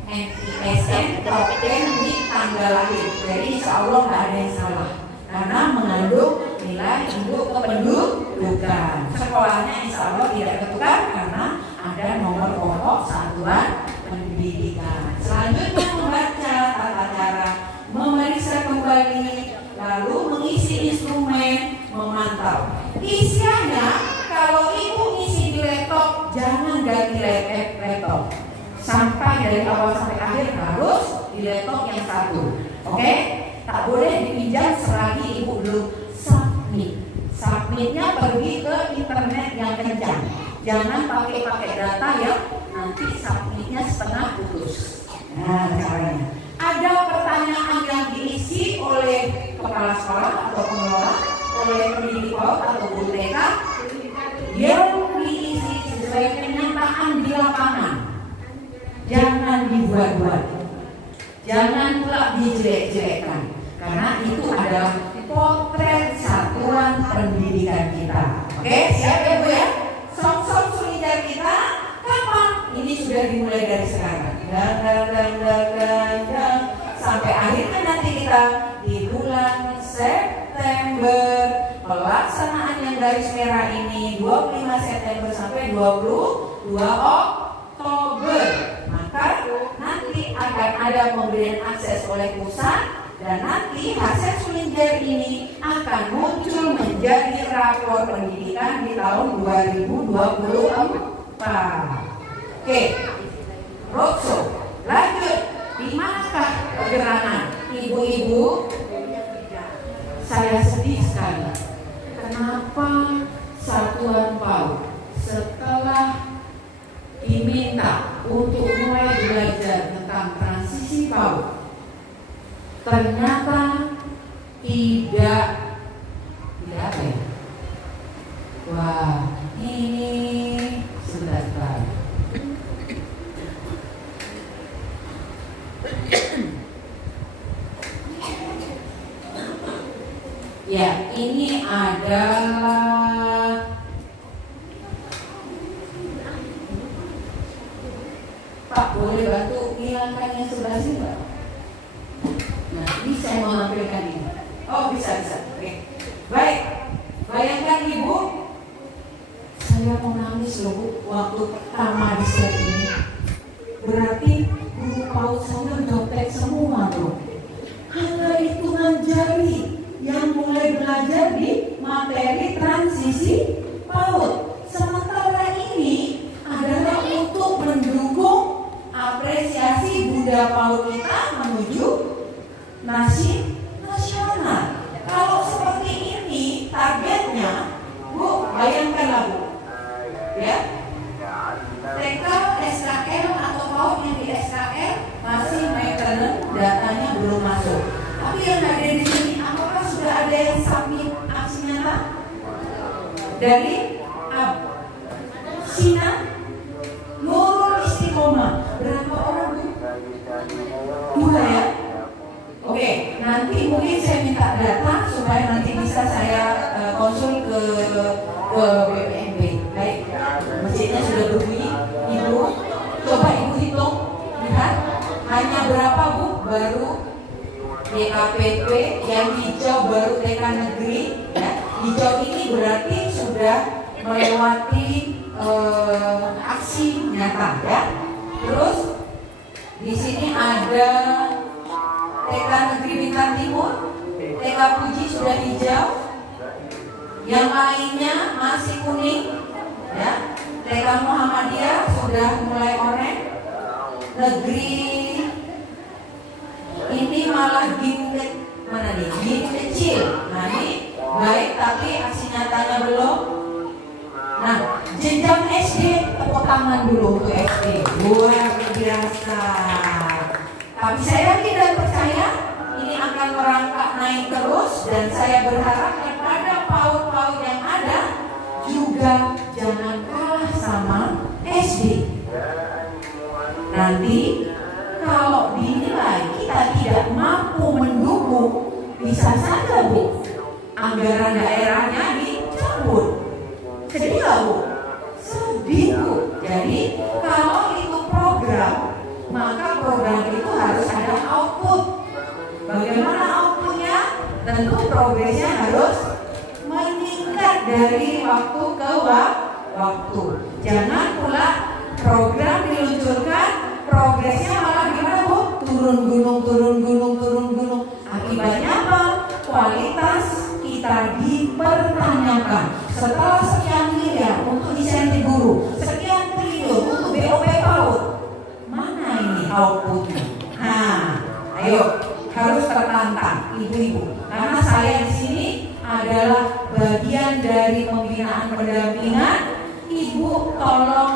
NISN, token di tanggal lahir. Jadi insya Allah nggak ada yang salah karena mengandung nilai induk kependudukan. Sekolahnya insya Allah tidak ketukar karena ada nomor pokok satuan pendidikan. Selanjutnya membaca tata cara, memeriksa kembali, lalu mengisi instrumen, memantau. Isiannya kalau ibu isi di laptop, jangan ganti laptop. dari awal sampai akhir harus di laptop yang satu. Oke? Tak boleh dipinjam selagi ibu belum submit. Submitnya pergi ke internet yang kencang. Jangan pakai data yang nanti submitnya setengah putus. Nah, caranya. Ada pertanyaan yang diisi oleh kepala sekolah atau pengelola, oleh pendidik PAUD atau guru TK yang diisi sesuai kenyataan di lapangan. Jangan dibuat-buat. Jangan pula dijelek-jelekkan. Karena itu adalah potret satuan pendidikan kita. Oke, siap ya Bu ya? Som-som Sulinjar kita kapan? Ini sudah dimulai dari sekarang. Dan sampai akhirnya nanti kita di bulan September pelaksanaan yang garis merah ini 25 September sampai 22 Oktober. Maka nanti akan ada pemberian akses oleh pusat. Dan nanti hasil Sulinjar ini akan muncul menjadi rapor pendidikan di tahun 2024. Oke, Rokso, lanjut. Di manakah pergerakan ibu-ibu? Saya sedih sekali. Kenapa satuan PAUD setelah diminta untuk mulai belajar tentang transisi PAUD ternyata tidak apa ya? Wah, ini sebentar. Ya, ini adalah Pak, boleh bantu hilangkan yang sebelah sini, Pak? Nah, ini saya mau nampilkan ini. Oh, bisa. Oke. Baik. Bayangkan Ibu, saya mau nangis loh Bu, waktu pertama di set ini. Berarti guru PAUD saya nyontek semua tuh. Hanya hitungan jari yang mulai belajar di materi transisi PAUD. Sementara ini adalah untuk mendukung apresiasi Bunda PAUD kita menuju nasional. Kalau seperti ini targetnya, Bu, bayangkanlah Bu, ya, TK, SKL atau PAUD yang di SKL masih maintenance, datanya belum masuk. Tapi yang ada di sini, apakah sudah ada yang submit aksi nyata dari Sina Nurul Istiqomah? Berapa orang Bu? 2 ya? Oke, nanti mungkin saya minta data supaya nanti bisa saya konsul ke BPMB. Baik, mesinnya sudah berbunyi. Ibu, coba Ibu hitung, lihat hanya berapa Bu baru YKPP, yang hijau baru TK negeri. Ya. Hijau ini berarti sudah melewati aksi nyata, ya. Terus di sini ada TK Negeri Bintang Timur, TK Puji sudah hijau, yang lainnya masih kuning, ya. TK Muhammadiyah sudah mulai oranye, negeri ini malah gin kecil. Nah ini baik tapi aksi nyatanya belum. Nah jenjang SD, tepuk tangan dulu untuk SD, luar biasa. Tapi saya yakin dan percaya ini akan merangkak naik terus, dan saya berharap kepada PAUD-PAUD yang ada juga jangan kalah sama SD. Nanti kalau dinilai kita tidak mampu mendukung, bisa saja Bu, anggaran daerahnya dicabut. Sedih nggak Bu? Sedih Bu. Jadi kalau itu program, maka program itu harus ada output. Bagaimana outputnya? Tentu progresnya harus meningkat dari waktu ke waktu. Jangan pula program diluncurkan, progresnya malah gimana Bu? Turun gunung. Akibatnya apa? Kualitas kita dipertanyakan. Setelah sekian miliar untuk insentif guru, sekian triliun untuk BOP PAUD, mana ini tolong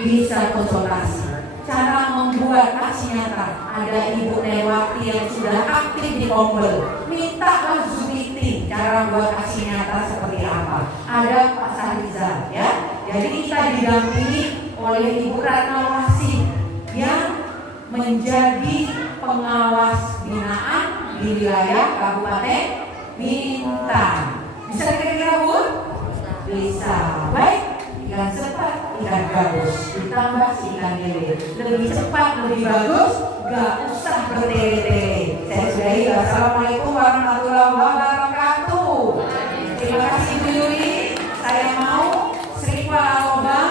bisa konsultasi. Cara membuat aksi nyata, ada Ibu Newati yang sudah aktif di Kombel, mintalah Zoom meeting cara buat aksi nyata seperti apa. Ada Pak Sahrizal ya. Jadi kita didampingi oleh Ibu Ratnawati yang menjadi pengawas binaan di wilayah Kabupaten Bintang. Bisa kira-kira Bu? Bisa. Baik. Ikan cepat, ikan gabus, ditambah si ikan lele. Lebih cepat, lebih bagus, gak usah bertele-tele. Saya sudahi. Wassalamualaikum warahmatullahi wabarakatuh. Terima kasih Bu Yuli. Saya mau Srikwa Alobang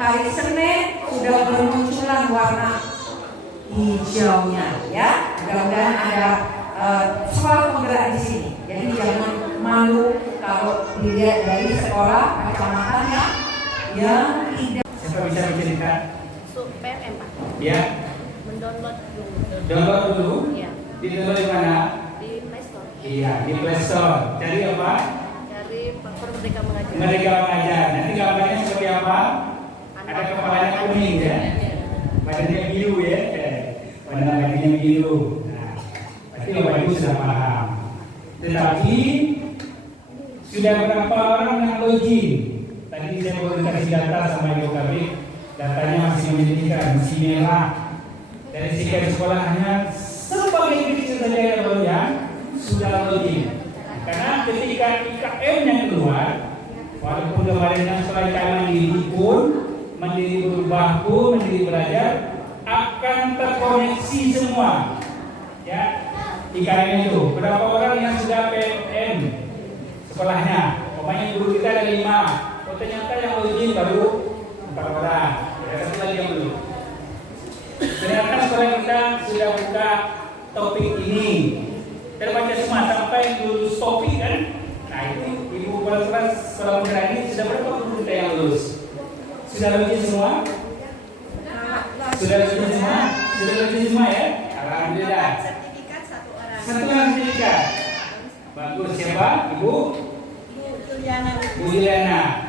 hari Senin sudah bermunculan warna hijaunya, ya. Mudah-mudahan ada sekolah penggerak di sini. Jadi jangan malu kalau dilihat dari sekolah kecamatannya yang tidak. Siapa bisa bercerita? PMM Pak. Ya. Mendownload dulu. Download dulu. Iya. Di download di mana? Di Play Store. Iya, di Play Store. Cari apa? Dari Platform Merdeka Mengajar. Merdeka Mengajar. Nanti gambarnya seperti apa? Ada kepalanya kuning ya. Badannya biru ya. Badannya biru. Nah, berarti Bapak Ibu sudah paham. Tetapi sudah berapa orang yang login? Tadi saya baru kasih data sama Ibu Kabit, datanya masih menyedihkan, masih merah. Dari sekian sekolah hanya sebagai kecil saja yang baru yang sudah login. Karena ketika IKM yang keluar, walaupun kemarin yang sekolah IKM mandiri pun, mandiri berubah pun, mandiri belajar, akan terkoneksi semua. Ya, IKM itu. Berapa orang yang sudah PMM sekolahnya? Pokoknya guru kita ada 5. Oh, ternyata yang login baru 4 orang. Ada satu lagi yang belum. Ternyata sekolah kita sudah buka topik ini. Terbaca semua sampai lulus topik kan? Nah itu ibu kepala kelas sekolah penggerak ini sudah berapa guru kita yang lulus? Sudah login semua? Sudah login semua? Sudah login semua ya? Alhamdulillah. Sertifikat 1 orang. Satu orang sertifikat. Bagus, siapa? Ibu? Bu Juliana.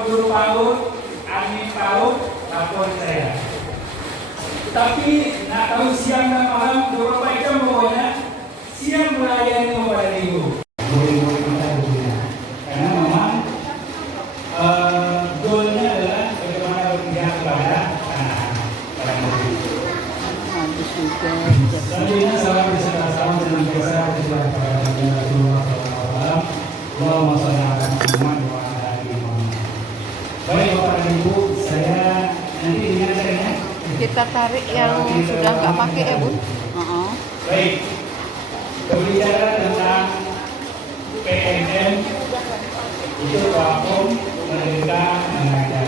Guru PAUD, admin PAUD, lapor saya. Tapi nak tahu siang dan malam 24 jam pokoknya siang melayani kepada ibu. Murid-murid kita berbeda. Karena memang goalnya adalah bagaimana berpihak kepada para murid. Selanjutnya salam beserta salam senantiasa tercurah kepada Rasulullah SAW. Allahumma shalli ala Muhammad wa ala ali Muhammad. Baik Bapak dan Ibu, saya nanti ingatkannya. Kita tarik yang sudah nggak pakai ya Bu. Baik, berbicara tentang PMM itu platform Merdeka Mengajar.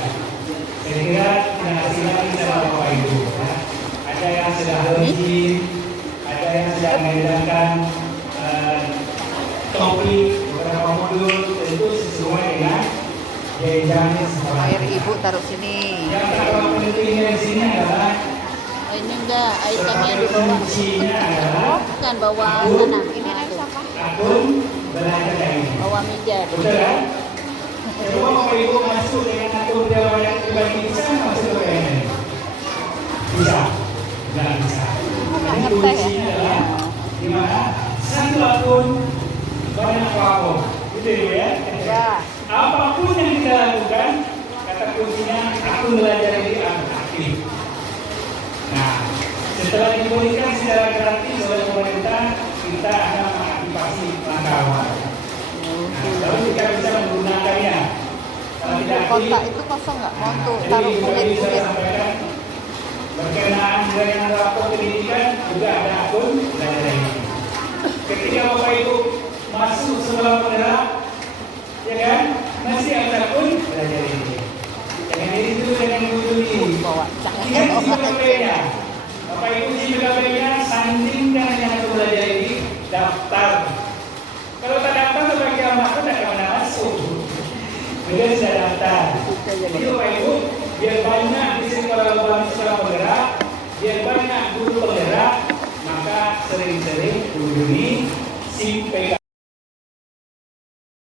Saya kira tidak asing lagi sama Bapak Ibu. Ya. Ada yang sudah login, ada yang sudah mengedarkan topik beberapa modul, tentu sesuai dengan jenjang sekolah. Air Ibu taruh sini. Yang terlalu pentingnya di sini adalah Ini enggak, itemnya di bawah. kuncinya adalah Bukan bawah akun, sana. Ini air siapa? akun belajar daring. Bawah meja. Betul kan? Coba Bapak Ibu masuk dengan akun belajar pribadi bisa nggak masuk ke PMM? Bisa? Nggak bisa. Jadi kuncinya adalah di mana satu akun banyak platform. Gitu ya? Ya. Apapun yang kita lakukan, kata kuncinya akun belajar ini aktif. Nah, setelah diberikan secara gratis oleh pemerintah, kita akan mengaktifasi langkah awal. Nah, lalu kita bisa menggunakannya. Kalau tidak aktif, Kotak itu kosong nggak? Mau tuh jadi taruh seperti kulit saya kulit. sampaikan, berkenaan dengan rapor pendidikan juga ada akun belajar ini. Ketika Bapak Ibu masuk sekolah penggerak, ya kan, masih ada akun belajar ini. Jangan diri dulu dengan guru ini. Bawa Lihat JPKB-nya. Bapak Ibu JPKB-nya sandingkan dengan akun belajar ini, daftar. Kalau tak daftar, bagi amat tidak kemana masuk. Sudah sudah daftar. Jadi Bapak Ibu, biar banyak di sekolah penggerak, biar banyak guru penggerak, maka sering-sering kunjungi SIM PK.